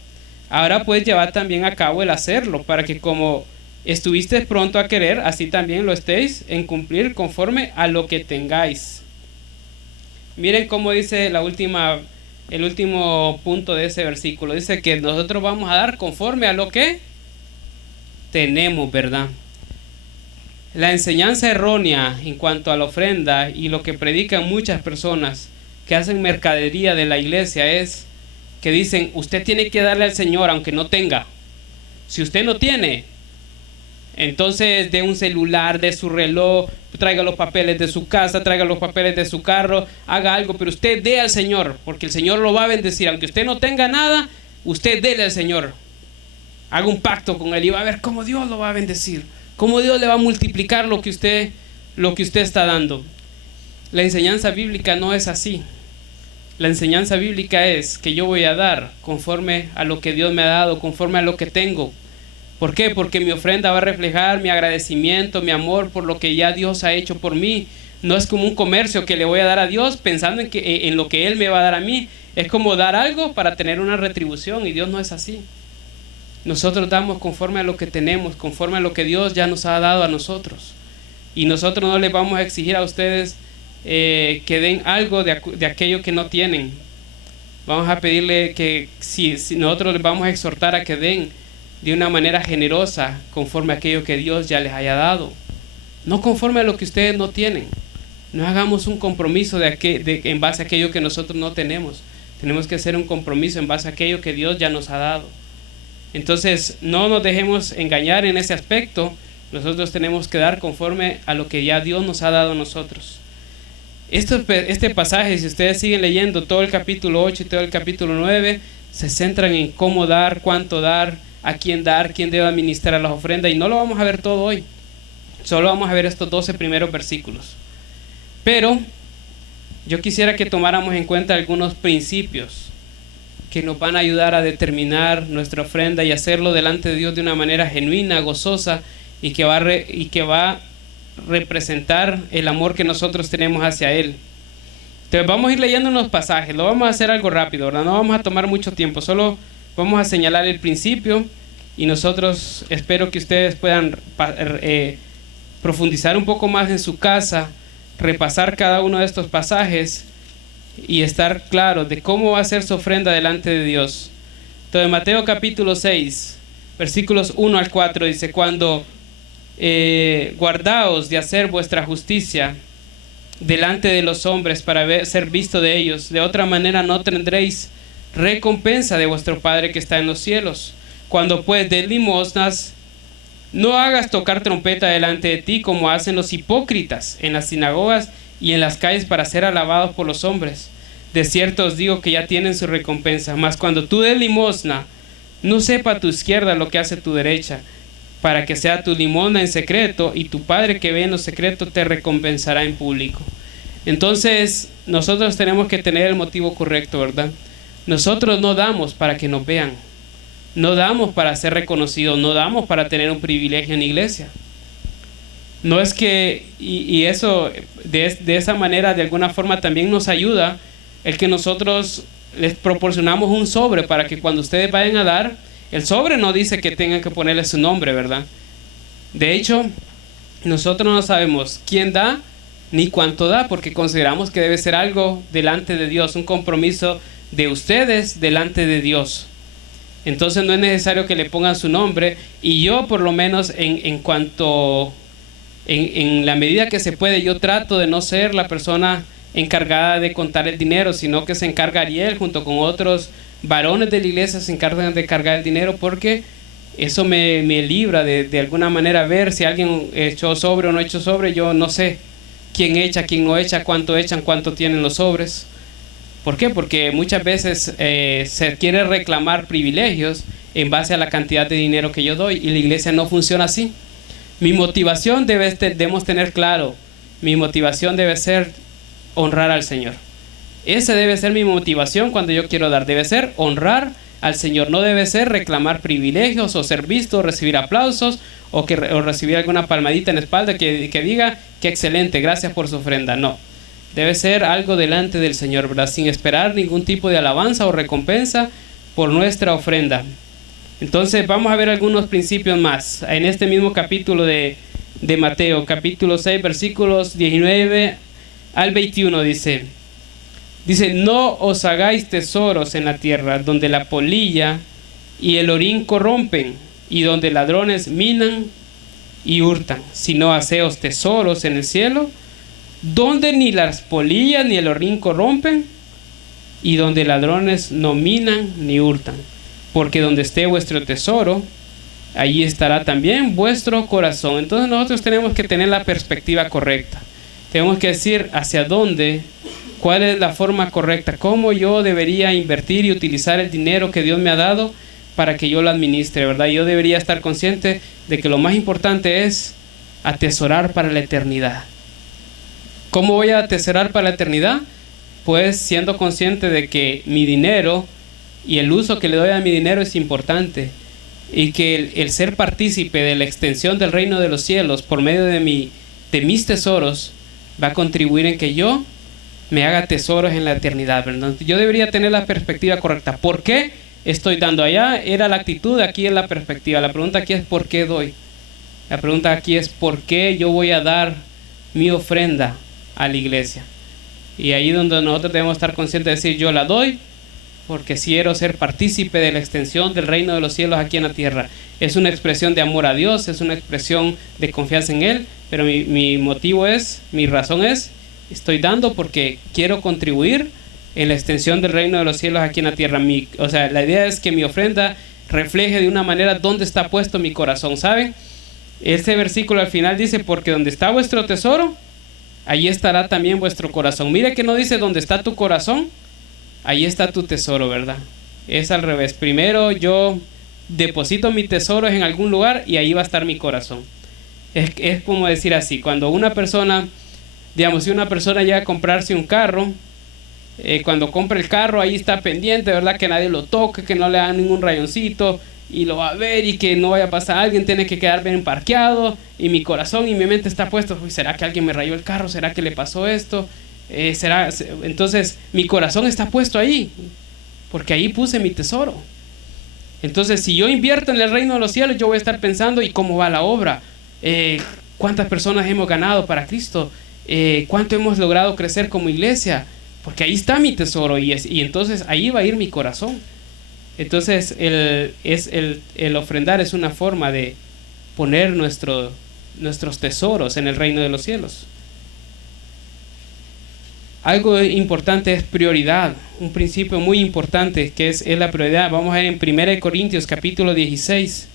Ahora pues llevad también a cabo el hacerlo, para que como estuvisteis pronto a querer, así también lo estéis en cumplir conforme a lo que tengáis. Miren cómo dice el último punto de ese versículo. Dice que nosotros vamos a dar conforme a lo que tenemos, ¿verdad? La enseñanza errónea en cuanto a la ofrenda y lo que predican muchas personas que hacen mercadería de la iglesia es que dicen, usted tiene que darle al Señor aunque no tenga. Si usted no tiene, entonces de un celular, de su reloj, traiga los papeles de su casa, traiga los papeles de su carro, haga algo, pero usted dé al Señor, porque el Señor lo va a bendecir. Aunque usted no tenga nada, usted déle al Señor. Haga un pacto con Él y va a ver cómo Dios lo va a bendecir, cómo Dios le va a multiplicar lo que usted está dando. La enseñanza bíblica no es así. La enseñanza bíblica es que yo voy a dar conforme a lo que Dios me ha dado, conforme a lo que tengo. ¿Por qué? Porque mi ofrenda va a reflejar mi agradecimiento, mi amor por lo que ya Dios ha hecho por mí. No es como un comercio que le voy a dar a Dios pensando en lo que Él me va a dar a mí. Es como dar algo para tener una retribución, y Dios no es así. Nosotros damos conforme a lo que tenemos, conforme a lo que Dios ya nos ha dado a nosotros. Y nosotros no les vamos a exigir a ustedes que den algo de aquello que no tienen. Vamos a pedirle que si nosotros les vamos a exhortar a que den de una manera generosa conforme a aquello que Dios ya les haya dado, no conforme a lo que ustedes no tienen. No hagamos un compromiso en base a aquello que nosotros no tenemos. Tenemos que hacer un compromiso en base a aquello que Dios ya nos ha dado. Entonces no nos dejemos engañar en ese aspecto. Nosotros tenemos que dar conforme a lo que ya Dios nos ha dado a nosotros. Este pasaje, si ustedes siguen leyendo todo el capítulo 8 y todo el capítulo 9, se centran en cómo dar, cuánto dar, quién debe administrar las ofrendas, y no lo vamos a ver todo hoy. Solo vamos a ver estos 12 primeros versículos. Pero yo quisiera que tomáramos en cuenta algunos principios que nos van a ayudar a determinar nuestra ofrenda y hacerlo delante de Dios de una manera genuina, gozosa, y que va a representar el amor que nosotros tenemos hacia Él. Entonces vamos a ir leyendo unos pasajes. Lo vamos a hacer algo rápido, ¿verdad? No vamos a tomar mucho tiempo, solo vamos a señalar el principio, y nosotros espero que ustedes puedan profundizar un poco más en su casa, repasar cada uno de estos pasajes y estar claros de cómo va a ser su ofrenda delante de Dios. Entonces Mateo capítulo 6 versículos 1 al 4 dice: cuando guardaos de hacer vuestra justicia delante de los hombres para ser visto de ellos, de otra manera no tendréis recompensa de vuestro Padre que está en los cielos. Cuando pues des limosnas, no hagas tocar trompeta delante de ti, como hacen los hipócritas en las sinagogas y en las calles para ser alabados por los hombres. De cierto os digo que ya tienen su recompensa. Mas cuando tú des limosna, no sepa tu izquierda lo que hace tu derecha, para que sea tu limosna en secreto, y tu Padre que ve en lo secreto te recompensará en público. Entonces nosotros tenemos que tener el motivo correcto, ¿verdad? Nosotros no damos para que nos vean, no damos para ser reconocidos, no damos para tener un privilegio en la iglesia. No es que, y eso de esa manera de alguna forma también nos ayuda el que nosotros les proporcionamos un sobre para que cuando ustedes vayan a dar, el sobre no dice que tengan que ponerle su nombre, ¿verdad? De hecho, nosotros no sabemos quién da ni cuánto da, porque consideramos que debe ser algo delante de Dios, un compromiso de ustedes delante de Dios. Entonces no es necesario que le pongan su nombre, y yo por lo menos en la medida que se puede, yo trato de no ser la persona encargada de contar el dinero, sino que se encarga Ariel junto con otros varones de la iglesia, se encargan de cargar el dinero, porque eso me libra de alguna manera ver si alguien echó sobre o no echó sobre. Yo no sé quién echa, quién no echa, cuánto echan, cuánto tienen los sobres. ¿Por qué? Porque muchas veces se quiere reclamar privilegios en base a la cantidad de dinero que yo doy, y la iglesia no funciona así. Mi motivación debemos tener claro, mi motivación debe ser honrar al Señor. Esa debe ser mi motivación cuando yo quiero dar, debe ser honrar al Señor, no debe ser reclamar privilegios o ser visto, recibir aplausos o recibir alguna palmadita en la espalda que diga que excelente, gracias por su ofrenda. No, debe ser algo delante del Señor, ¿verdad? Sin esperar ningún tipo de alabanza o recompensa por nuestra ofrenda. Entonces vamos a ver algunos principios más en este mismo capítulo de Mateo, capítulo 6, versículos 19 al 21. Dice: no os hagáis tesoros en la tierra, donde la polilla y el orín corrompen, y donde ladrones minan y hurtan, sino haceos tesoros en el cielo, donde ni las polillas ni el orín corrompen, y donde ladrones no minan ni hurtan. Porque donde esté vuestro tesoro, allí estará también vuestro corazón. Entonces nosotros tenemos que tener la perspectiva correcta. Tenemos que decir hacia dónde, cuál es la forma correcta, cómo yo debería invertir y utilizar el dinero que Dios me ha dado para que yo lo administre, ¿verdad? Yo debería estar consciente de que lo más importante es atesorar para la eternidad. ¿Cómo voy a atesorar para la eternidad? Pues siendo consciente de que mi dinero y el uso que le doy a mi dinero es importante, y que el ser partícipe de la extensión del reino de los cielos por medio de mis tesoros va a contribuir en que yo me haga tesoros en la eternidad, ¿verdad? Yo debería tener la perspectiva correcta. ¿Por qué estoy dando? Allá era la actitud, aquí es la perspectiva. La pregunta aquí es ¿por qué doy? La pregunta aquí es ¿por qué yo voy a dar mi ofrenda a la iglesia. Y ahí donde nosotros debemos estar conscientes de decir, yo la doy porque quiero ser partícipe de la extensión del reino de los cielos aquí en la tierra. Es una expresión de amor a Dios, es una expresión de confianza en Él, pero mi motivo es, mi razón es, estoy dando porque quiero contribuir en la extensión del reino de los cielos aquí en la tierra. O sea, la idea es que mi ofrenda refleje de una manera dónde está puesto mi corazón, ¿saben? Este versículo al final dice, porque donde está vuestro tesoro, allí estará también vuestro corazón. Mire que no dice donde está tu corazón, ahí está tu tesoro, ¿verdad? Es al revés. Primero yo deposito mis tesoros en algún lugar y ahí va a estar mi corazón. Es como decir así, cuando una persona, digamos, si una persona llega a comprarse un carro, cuando compra el carro ahí está pendiente, ¿verdad? Que nadie lo toque, que no le hagan ningún rayoncito y lo va a ver y que no vaya a pasar, alguien tiene que quedar bien parqueado y mi corazón y mi mente está puesto, ¿será que alguien me rayó el carro? ¿Será que le pasó esto? Entonces mi corazón está puesto ahí porque ahí puse mi tesoro. Entonces si yo invierto en el reino de los cielos, yo voy a estar pensando, ¿y cómo va la obra? ¿Cuántas personas hemos ganado para Cristo? ¿Cuánto hemos logrado crecer como iglesia? Porque ahí está mi tesoro y entonces ahí va a ir mi corazón. Entonces el ofrendar es una forma de poner nuestros tesoros en el reino de los cielos. Algo importante es prioridad, un principio muy importante que es la prioridad. Vamos a ver en 1 Corintios capítulo 16,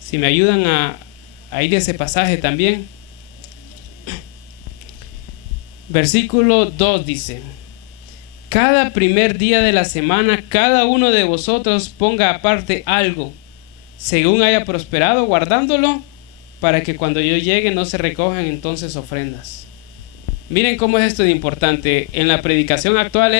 si me ayudan a ir a ese pasaje también. Versículo 2 dice: cada primer día de la semana, cada uno de vosotros ponga aparte algo, según haya prosperado, guardándolo, para que cuando yo llegue no se recojan entonces ofrendas. Miren cómo es esto de importante. En la predicación actual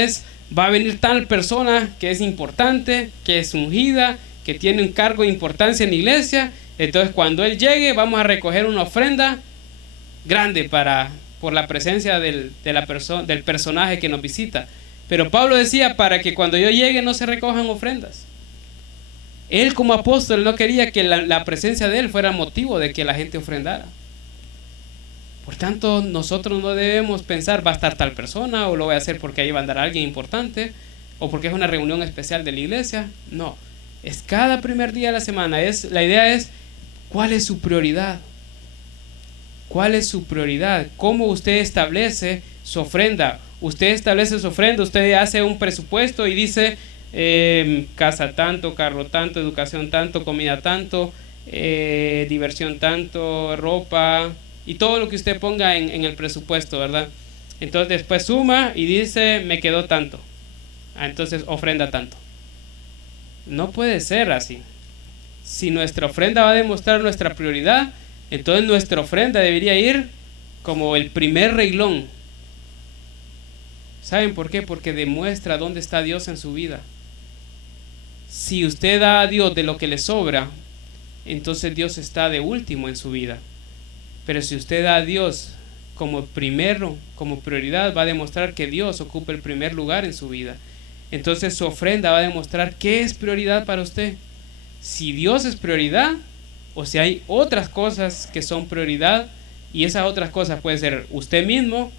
va a venir tal persona que es importante, que es ungida, que tiene un cargo de importancia en la iglesia. Entonces cuando él llegue vamos a recoger una ofrenda grande por la presencia del personaje que nos visita. Pero Pablo decía, para que cuando yo llegue no se recojan ofrendas. Él como apóstol no quería que la presencia de él fuera motivo de que la gente ofrendara. Por tanto, nosotros no debemos pensar, va a estar tal persona, o lo voy a hacer porque ahí va a andar alguien importante, o porque es una reunión especial de la iglesia. No, es cada primer día de la semana. La idea es, ¿cuál es su prioridad? ¿Cuál es su prioridad? ¿Cómo usted establece su ofrenda? Usted establece su ofrenda, usted hace un presupuesto y dice, casa tanto, carro tanto, educación tanto, comida tanto, diversión tanto, ropa, y todo lo que usted ponga en el presupuesto, ¿verdad? Entonces después suma y dice, me quedó tanto. Entonces ofrenda tanto. No puede ser así. Si nuestra ofrenda va a demostrar nuestra prioridad, entonces nuestra ofrenda debería ir como el primer renglón. ¿Saben por qué? Porque demuestra dónde está Dios en su vida. Si usted da a Dios de lo que le sobra, entonces Dios está de último en su vida. Pero si usted da a Dios como primero, como prioridad, va a demostrar que Dios ocupa el primer lugar en su vida. Entonces su ofrenda va a demostrar qué es prioridad para usted. Si Dios es prioridad, o si hay otras cosas que son prioridad, y esas otras cosas puede ser usted mismo,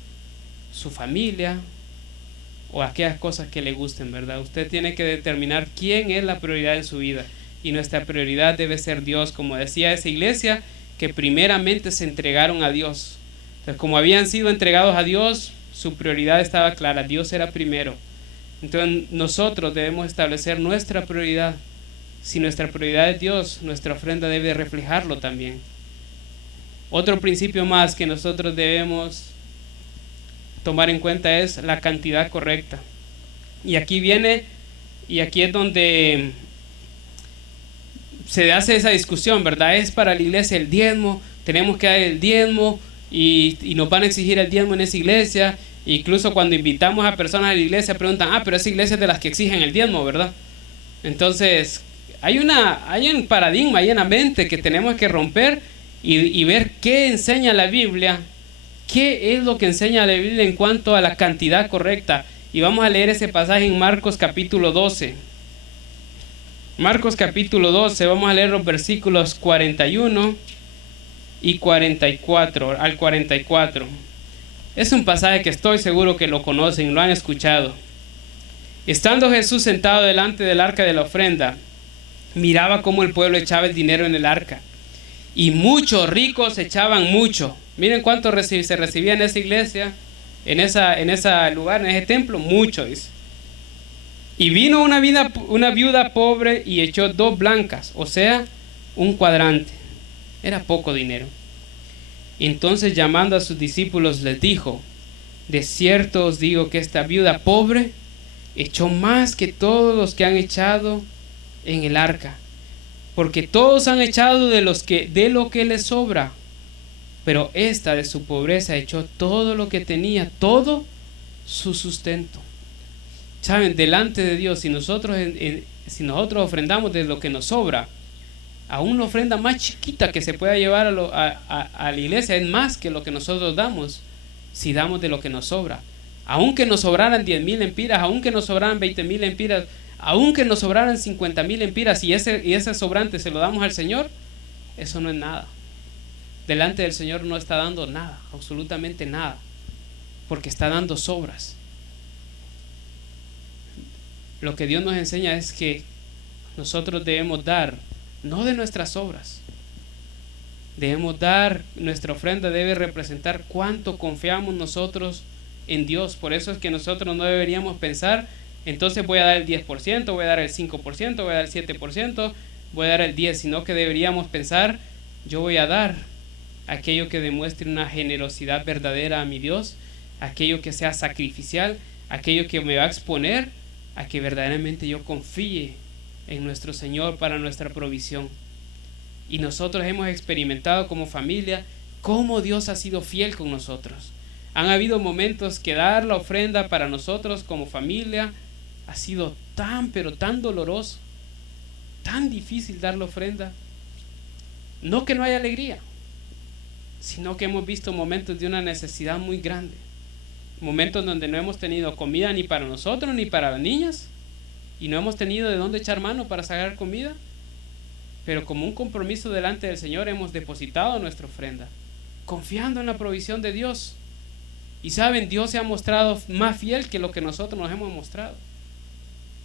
su familia, o aquellas cosas que le gusten, ¿verdad? Usted tiene que determinar quién es la prioridad en su vida, y nuestra prioridad debe ser Dios. Como decía esa iglesia, que primeramente se entregaron a Dios. Entonces, como habían sido entregados a Dios, su prioridad estaba clara, Dios era primero. Entonces nosotros debemos establecer nuestra prioridad. Si nuestra prioridad es Dios, nuestra ofrenda debe reflejarlo también. Otro principio más que nosotros debemos tomar en cuenta es la cantidad correcta. Y aquí es donde se hace esa discusión, ¿verdad? Es para la iglesia el diezmo, tenemos que dar el diezmo y nos van a exigir el diezmo en esa iglesia. Incluso cuando invitamos a personas a la iglesia preguntan, pero esa iglesia es de las que exigen el diezmo, ¿verdad? Entonces hay un paradigma ahí en la mente que tenemos que romper y ver qué enseña la Biblia, qué es lo que enseña la Biblia en cuanto a la cantidad correcta. Y vamos a leer ese pasaje en Marcos capítulo 12. Marcos capítulo 12, vamos a leer los versículos 41 y 44 al 44. Es un pasaje que estoy seguro que lo conocen, lo han escuchado. Estando Jesús sentado delante del arca de la ofrenda, miraba cómo el pueblo echaba el dinero en el arca. Y muchos ricos echaban mucho. Miren cuánto se recibía en esa iglesia, en ese lugar, en ese templo, mucho, dice. Y vino una viuda pobre y echó 2 blancas, o sea, un cuadrante. Era poco dinero. Entonces, llamando a sus discípulos, les dijo: de cierto os digo que esta viuda pobre echó más que todos los que han echado en el arca, porque todos han echado de lo que les sobra, pero esta de su pobreza echó todo lo que tenía, todo su sustento. Saben, delante de Dios, si nosotros ofrendamos de lo que nos sobra, aún la ofrenda más chiquita que se pueda llevar a la iglesia es más que lo que nosotros damos, si damos de lo que nos sobra. Aunque nos sobraran 10,000 lempiras, aunque nos sobraran 20,000 lempiras, aunque nos sobraran 50,000 lempiras, y ese sobrante se lo damos al Señor, eso no es nada. Delante del Señor no está dando nada, absolutamente nada, porque está dando sobras. Lo que Dios nos enseña es que nosotros debemos dar, no de nuestras obras. Debemos dar, nuestra ofrenda debe representar cuánto confiamos nosotros en Dios. Por eso es que nosotros no deberíamos pensar, entonces voy a dar el 10%, voy a dar el 5%, voy a dar el 7%, voy a dar el 10%, sino que deberíamos pensar, yo voy a dar aquello que demuestre una generosidad verdadera a mi Dios, aquello que sea sacrificial, aquello que me va a exponer a que verdaderamente yo confíe en nuestro Señor para nuestra provisión. Y nosotros hemos experimentado como familia cómo Dios ha sido fiel con nosotros. Han habido momentos que dar la ofrenda para nosotros como familia ha sido pero tan doloroso, tan difícil dar la ofrenda. No que no haya alegría, sino que hemos visto momentos de una necesidad muy grande. Momentos donde no hemos tenido comida ni para nosotros ni para las niñas, y no hemos tenido de dónde echar mano para sacar comida, pero como un compromiso delante del Señor hemos depositado nuestra ofrenda, confiando en la provisión de Dios. Y saben, Dios se ha mostrado más fiel que lo que nosotros nos hemos mostrado.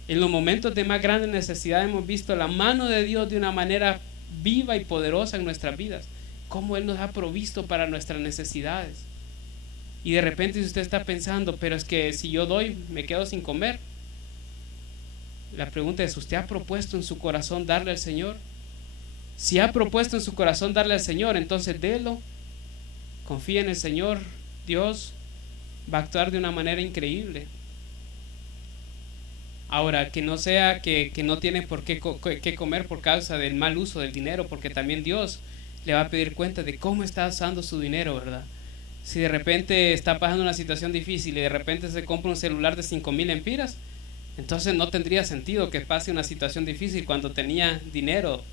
En los momentos de más grande necesidad hemos visto la mano de Dios de una manera viva y poderosa en nuestras vidas, cómo Él nos ha provisto para nuestras necesidades. Y de repente, si usted está pensando, pero es que si yo doy me quedo sin comer, la pregunta es, ¿usted ha propuesto en su corazón darle al Señor? Si ha propuesto en su corazón darle al Señor, entonces délo, confía en el Señor. Dios va a actuar de una manera increíble. Ahora, que no sea que no tiene por qué comer por causa del mal uso del dinero, porque también Dios le va a pedir cuenta de cómo está usando su dinero, ¿verdad? Si de repente está pasando una situación difícil y de repente se compra un celular de 5,000 lempiras, entonces no tendría sentido que pase una situación difícil cuando tenía dinero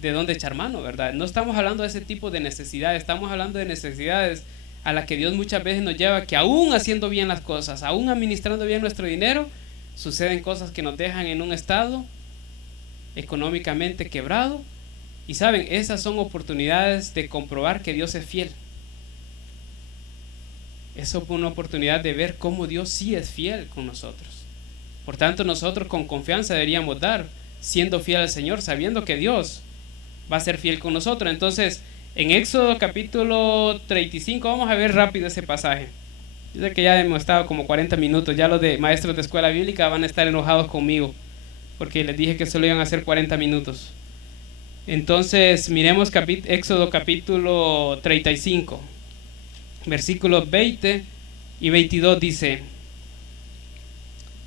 de dónde echar mano, ¿verdad? No estamos hablando de ese tipo de necesidades, estamos hablando de necesidades a las que Dios muchas veces nos lleva, que aún haciendo bien las cosas, aún administrando bien nuestro dinero, suceden cosas que nos dejan en un estado económicamente quebrado. Y saben, esas son oportunidades de comprobar que Dios es fiel. Eso es una oportunidad de ver cómo Dios sí es fiel con nosotros. Por tanto, nosotros con confianza deberíamos dar, siendo fiel al Señor, sabiendo que Dios va a ser fiel con nosotros. Entonces, en Éxodo capítulo 35, vamos a ver rápido ese pasaje. Yo sé que ya hemos estado como 40 minutos, ya los de maestros de escuela bíblica van a estar enojados conmigo, porque les dije que solo iban a hacer 40 minutos. Entonces, miremos Éxodo capítulo 35. Versículos 20 y 22 dice: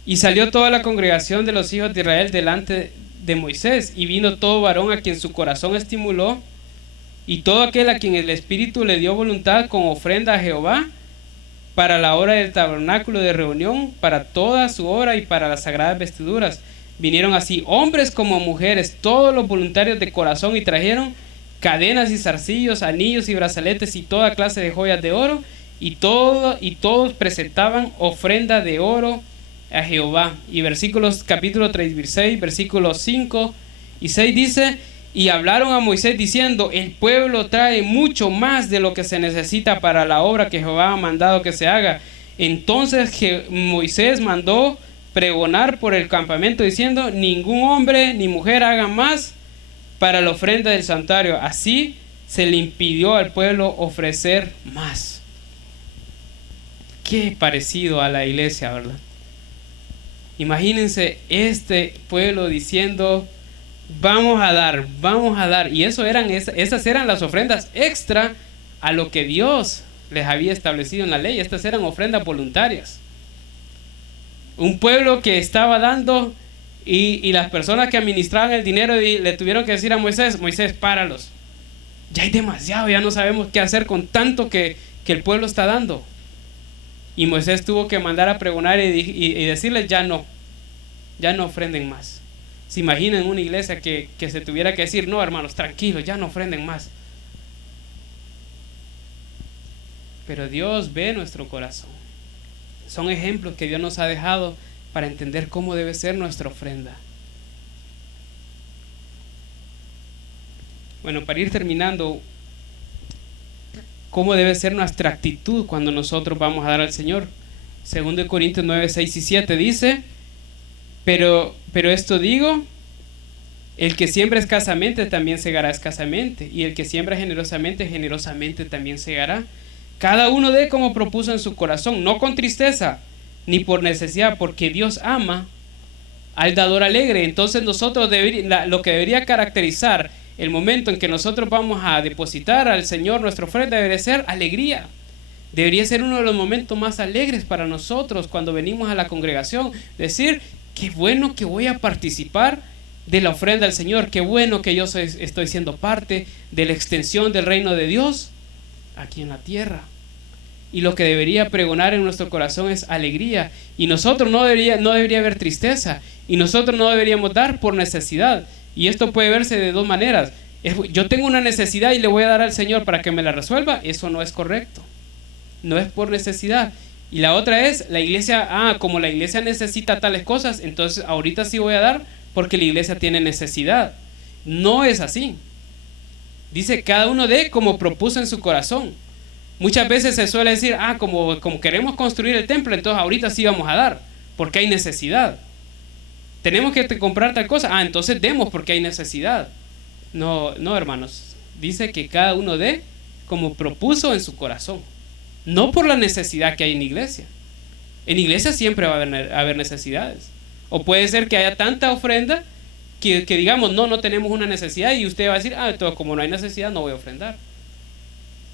y salió toda la congregación de los hijos de Israel delante de Moisés, y vino todo varón a quien su corazón estimuló, y todo aquel a quien el Espíritu le dio voluntad, con ofrenda a Jehová para la obra del tabernáculo de reunión, para toda su obra y para las sagradas vestiduras. Vinieron así hombres como mujeres, todos los voluntarios de corazón, y trajeron cadenas y zarcillos, anillos y brazaletes y toda clase de joyas de oro, y todos presentaban ofrenda de oro a Jehová. Y capítulo 36, versículos 5 y 6 dice: y hablaron a Moisés diciendo: el pueblo trae mucho más de lo que se necesita para la obra que Jehová ha mandado que se haga. Entonces Moisés mandó pregonar por el campamento diciendo: ningún hombre ni mujer haga más para la ofrenda del santuario. Así se le impidió al pueblo ofrecer más. Qué parecido a la iglesia, ¿verdad? Imagínense este pueblo diciendo: vamos a dar, vamos a dar. Y esas eran las ofrendas extra a lo que Dios les había establecido en la ley. Estas eran ofrendas voluntarias. Un pueblo que estaba dando, y las personas que administraban el dinero le tuvieron que decir a Moisés: Moisés, páralos. Ya hay demasiado, ya no sabemos qué hacer con tanto que el pueblo está dando. Y Moisés tuvo que mandar a pregonar y decirles: ya no ofrenden más. ¿Se imaginan una iglesia que se tuviera que decir: no, hermanos, tranquilos, ya no ofrenden más? Pero Dios ve nuestro corazón. Son ejemplos que Dios nos ha dejado para entender cómo debe ser nuestra ofrenda. Bueno, para ir terminando, ¿cómo debe ser nuestra actitud cuando nosotros vamos a dar al Señor? 2 Corintios 9, 6 y 7 dice: Pero esto digo, el que siembra escasamente también segará escasamente, y el que siembra generosamente, generosamente también segará. Cada uno dé como propuso en su corazón, no con tristeza, ni por necesidad, porque Dios ama al dador alegre. Entonces nosotros lo que debería caracterizar el momento en que nosotros vamos a depositar al Señor nuestra ofrenda debería ser alegría. Debería ser uno de los momentos más alegres para nosotros cuando venimos a la congregación. Decir: qué bueno que voy a participar de la ofrenda al Señor. Qué bueno que yo estoy siendo parte de la extensión del reino de Dios aquí en la tierra. Y lo que debería pregonar en nuestro corazón es alegría. Y nosotros no debería haber tristeza. Y nosotros no deberíamos dar por necesidad. Y esto puede verse de dos maneras. Yo tengo una necesidad y le voy a dar al Señor para que me la resuelva. Eso no es correcto. No es por necesidad. Y la otra es, la iglesia, como la iglesia necesita tales cosas, entonces ahorita sí voy a dar porque la iglesia tiene necesidad. No es así. Dice: cada uno dé como propuso en su corazón. Muchas veces se suele decir: como queremos construir el templo, entonces ahorita sí vamos a dar, porque hay necesidad. Tenemos que comprar tal cosa, entonces demos porque hay necesidad. No, hermanos. Dice que cada uno dé como propuso en su corazón. No por la necesidad que hay en iglesia. En iglesia siempre va a haber necesidades. O puede ser que haya tanta ofrenda que digamos: no tenemos una necesidad, y usted va a decir: entonces como no hay necesidad no voy a ofrendar.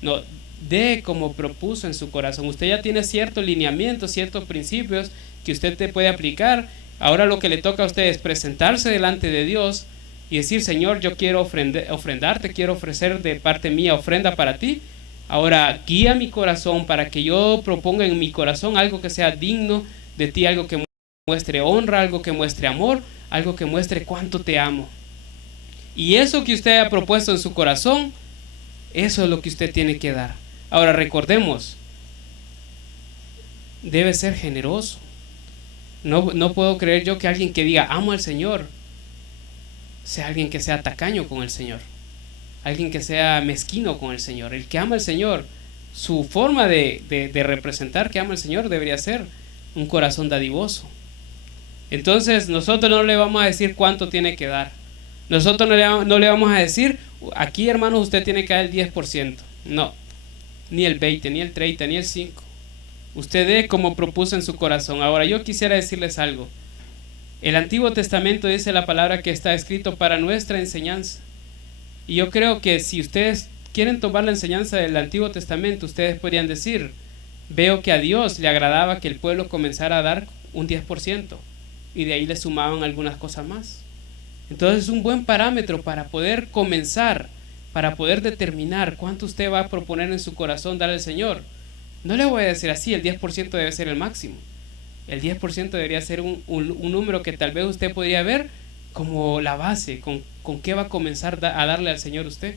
No, dé como propuso en su corazón. Usted ya tiene ciertos lineamientos, ciertos principios que usted te puede aplicar. Ahora lo que le toca a usted es presentarse delante de Dios y decir: Señor, yo quiero ofrendarte, quiero ofrecer de parte mía ofrenda para ti. Ahora guía mi corazón para que yo proponga en mi corazón algo que sea digno de ti, algo que muestre honra, algo que muestre amor, algo que muestre cuánto te amo. Y eso que usted ha propuesto en su corazón, eso es lo que usted tiene que dar. Ahora recordemos, debe ser generoso. No puedo creer yo que alguien que diga: amo al Señor, sea alguien que sea tacaño con el Señor, alguien que sea mezquino con el Señor. El que ama al Señor, su forma de representar que ama al Señor debería ser un corazón dadivoso. Entonces nosotros no le vamos a decir cuánto tiene que dar. Nosotros no le vamos a decir: aquí, hermanos, usted tiene que dar el 10%. No, ni el 20, ni el 30, ni el 5. Usted dé como propuso en su corazón. Ahora yo quisiera decirles algo. El Antiguo Testamento dice la palabra que está escrito para nuestra enseñanza. Y yo creo que si ustedes quieren tomar la enseñanza del Antiguo Testamento, ustedes podrían decir: veo que a Dios le agradaba que el pueblo comenzara a dar un 10%, y de ahí le sumaban algunas cosas más. Entonces es un buen parámetro para poder comenzar, para poder determinar cuánto usted va a proponer en su corazón dar al Señor. No le voy a decir así: el 10% debe ser el máximo. El 10% debería ser un número que tal vez usted podría ver como la base, con qué va a comenzar a darle al Señor usted.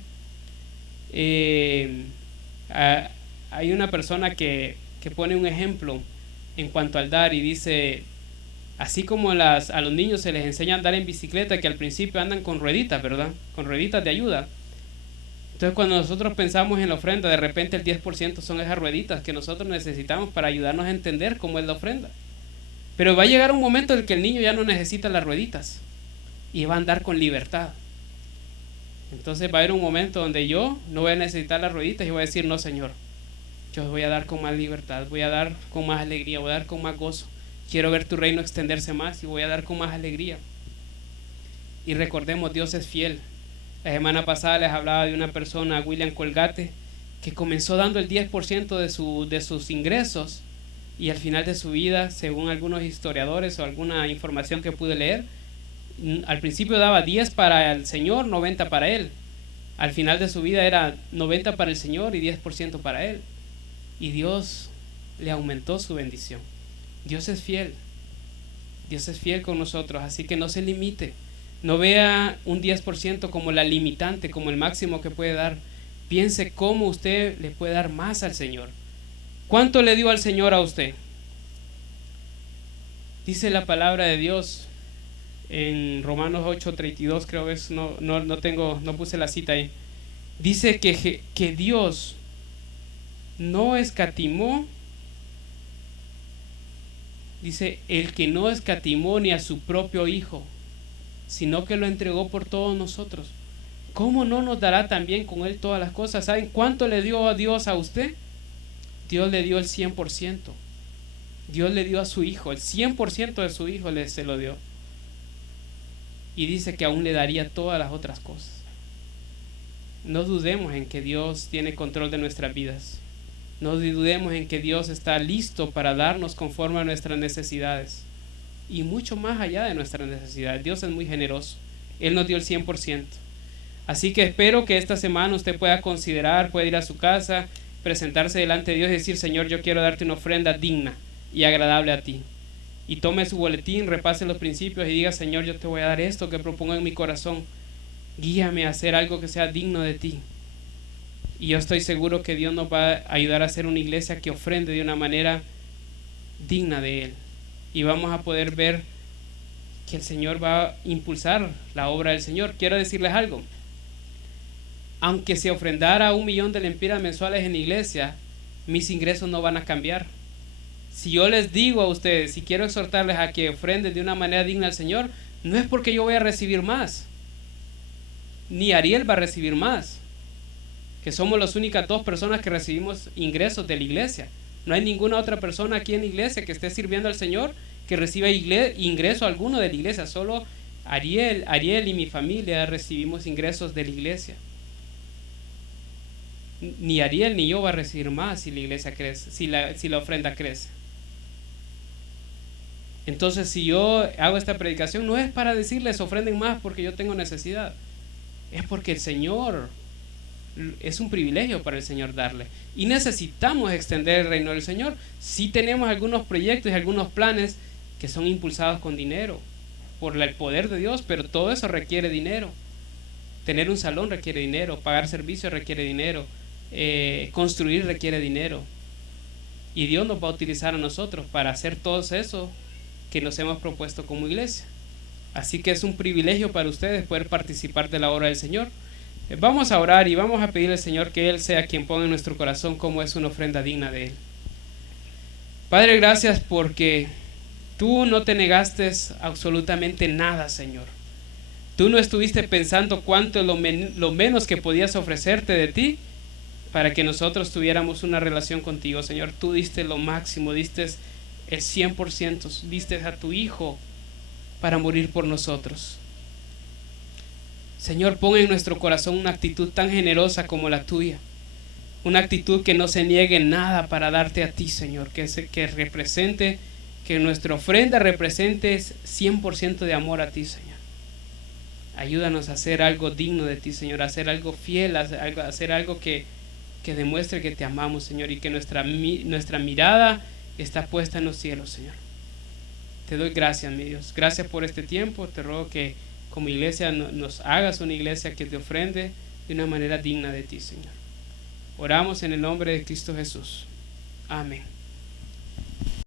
Hay una persona que pone un ejemplo en cuanto al dar y dice: Así como a los niños se les enseña a andar en bicicleta, que al principio andan con rueditas, ¿verdad? Con rueditas de ayuda. Entonces cuando nosotros pensamos en la ofrenda, de repente el 10% son esas rueditas que nosotros necesitamos para ayudarnos a entender cómo es la ofrenda. Pero va a llegar un momento en el que el niño ya no necesita las rueditas y va a andar con libertad. Entonces va a haber un momento donde yo no voy a necesitar las rueditas y voy a decir, no, Señor, yo voy a dar con más libertad, voy a dar con más alegría, voy a dar con más gozo. Quiero ver tu reino extenderse más y voy a dar con más alegría. Y recordemos, Dios es fiel. La semana pasada les hablaba de una persona, William Colgate, que comenzó dando el 10% de sus ingresos y al final de su vida, según algunos historiadores o alguna información que pude leer, al principio daba 10 para el Señor, 90 para él. Al final de su vida era 90 para el Señor y 10% para él. Y Dios le aumentó su bendición. Dios es fiel. Dios es fiel con nosotros, así que no se limite. No vea un 10% como la limitante, como el máximo que puede dar. Piense cómo usted le puede dar más al Señor. ¿Cuánto le dio al Señor a usted? Dice la palabra de Dios en Romanos 8:32, creo que es, no puse la cita ahí. Dice que Dios no escatimó. Dice, el que no escatimó ni a su propio Hijo, sino que lo entregó por todos nosotros. ¿Cómo no nos dará también con Él todas las cosas? ¿Saben cuánto le dio a Dios a usted? Dios le dio el 100%. Dios le dio a su Hijo, el 100% de su Hijo se lo dio. Y dice que aún le daría todas las otras cosas. No dudemos en que Dios tiene control de nuestras vidas. No dudemos en que Dios está listo para darnos conforme a nuestras necesidades. Y mucho más allá de nuestras necesidades. Dios es muy generoso. Él nos dio el 100%. Así que espero que esta semana usted pueda considerar, puede ir a su casa, presentarse delante de Dios y decir, Señor, yo quiero darte una ofrenda digna y agradable a ti. Y tome su boletín, repase los principios y diga, Señor, yo te voy a dar esto que propongo en mi corazón. Guíame a hacer algo que sea digno de ti. Y yo estoy seguro que Dios nos va a ayudar a hacer una iglesia que ofrende de una manera digna de Él. Y vamos a poder ver que el Señor va a impulsar la obra del Señor. Quiero decirles algo. Aunque se ofrendara 1 millón de lempiras mensuales en la iglesia, mis ingresos no van a cambiar. Si yo les digo a ustedes, si quiero exhortarles a que ofrenden de una manera digna al Señor, no es porque yo voy a recibir más, ni Ariel va a recibir más, que somos las únicas 2 personas que recibimos ingresos de la iglesia. No hay ninguna otra persona aquí en la iglesia que esté sirviendo al Señor que reciba ingreso alguno de la iglesia. Solo Ariel y mi familia recibimos ingresos de la iglesia. Ni Ariel ni yo va a recibir más si la iglesia crece, si la ofrenda crece. Entonces, si yo hago esta predicación, no es para decirles ofrenden más porque yo tengo necesidad, es porque el Señor, es un privilegio para el Señor darle, y necesitamos extender el reino del Señor. Sí tenemos algunos proyectos y algunos planes que son impulsados con dinero por el poder de Dios, pero todo eso requiere dinero. Tener un salón requiere dinero, pagar servicios requiere dinero, construir requiere dinero, y Dios nos va a utilizar a nosotros para hacer todo eso que nos hemos propuesto como iglesia. Así que es un privilegio para ustedes poder participar de la obra del Señor. Vamos a orar y vamos a pedirle al Señor que Él sea quien ponga en nuestro corazón cómo es una ofrenda digna de Él. Padre, gracias porque tú no te negaste absolutamente nada, Señor. Tú no estuviste pensando cuánto es lo menos que podías ofrecerte de ti para que nosotros tuviéramos una relación contigo, Señor. Tú diste lo máximo, diste el 100%, diste a tu Hijo para morir por nosotros. Señor, pon en nuestro corazón una actitud tan generosa como la tuya, una actitud que no se niegue nada para darte a ti, Señor, que represente, que nuestra ofrenda represente 100% de amor a ti, Señor. Ayúdanos a hacer algo digno de ti, Señor, a hacer algo fiel, a hacer algo que demuestre que te amamos, Señor, y que nuestra mirada está puesta en los cielos, Señor. Te doy gracias, mi Dios. Gracias por este tiempo. Te ruego que como iglesia nos hagas una iglesia que te ofrende de una manera digna de ti, Señor. Oramos en el nombre de Cristo Jesús. Amén.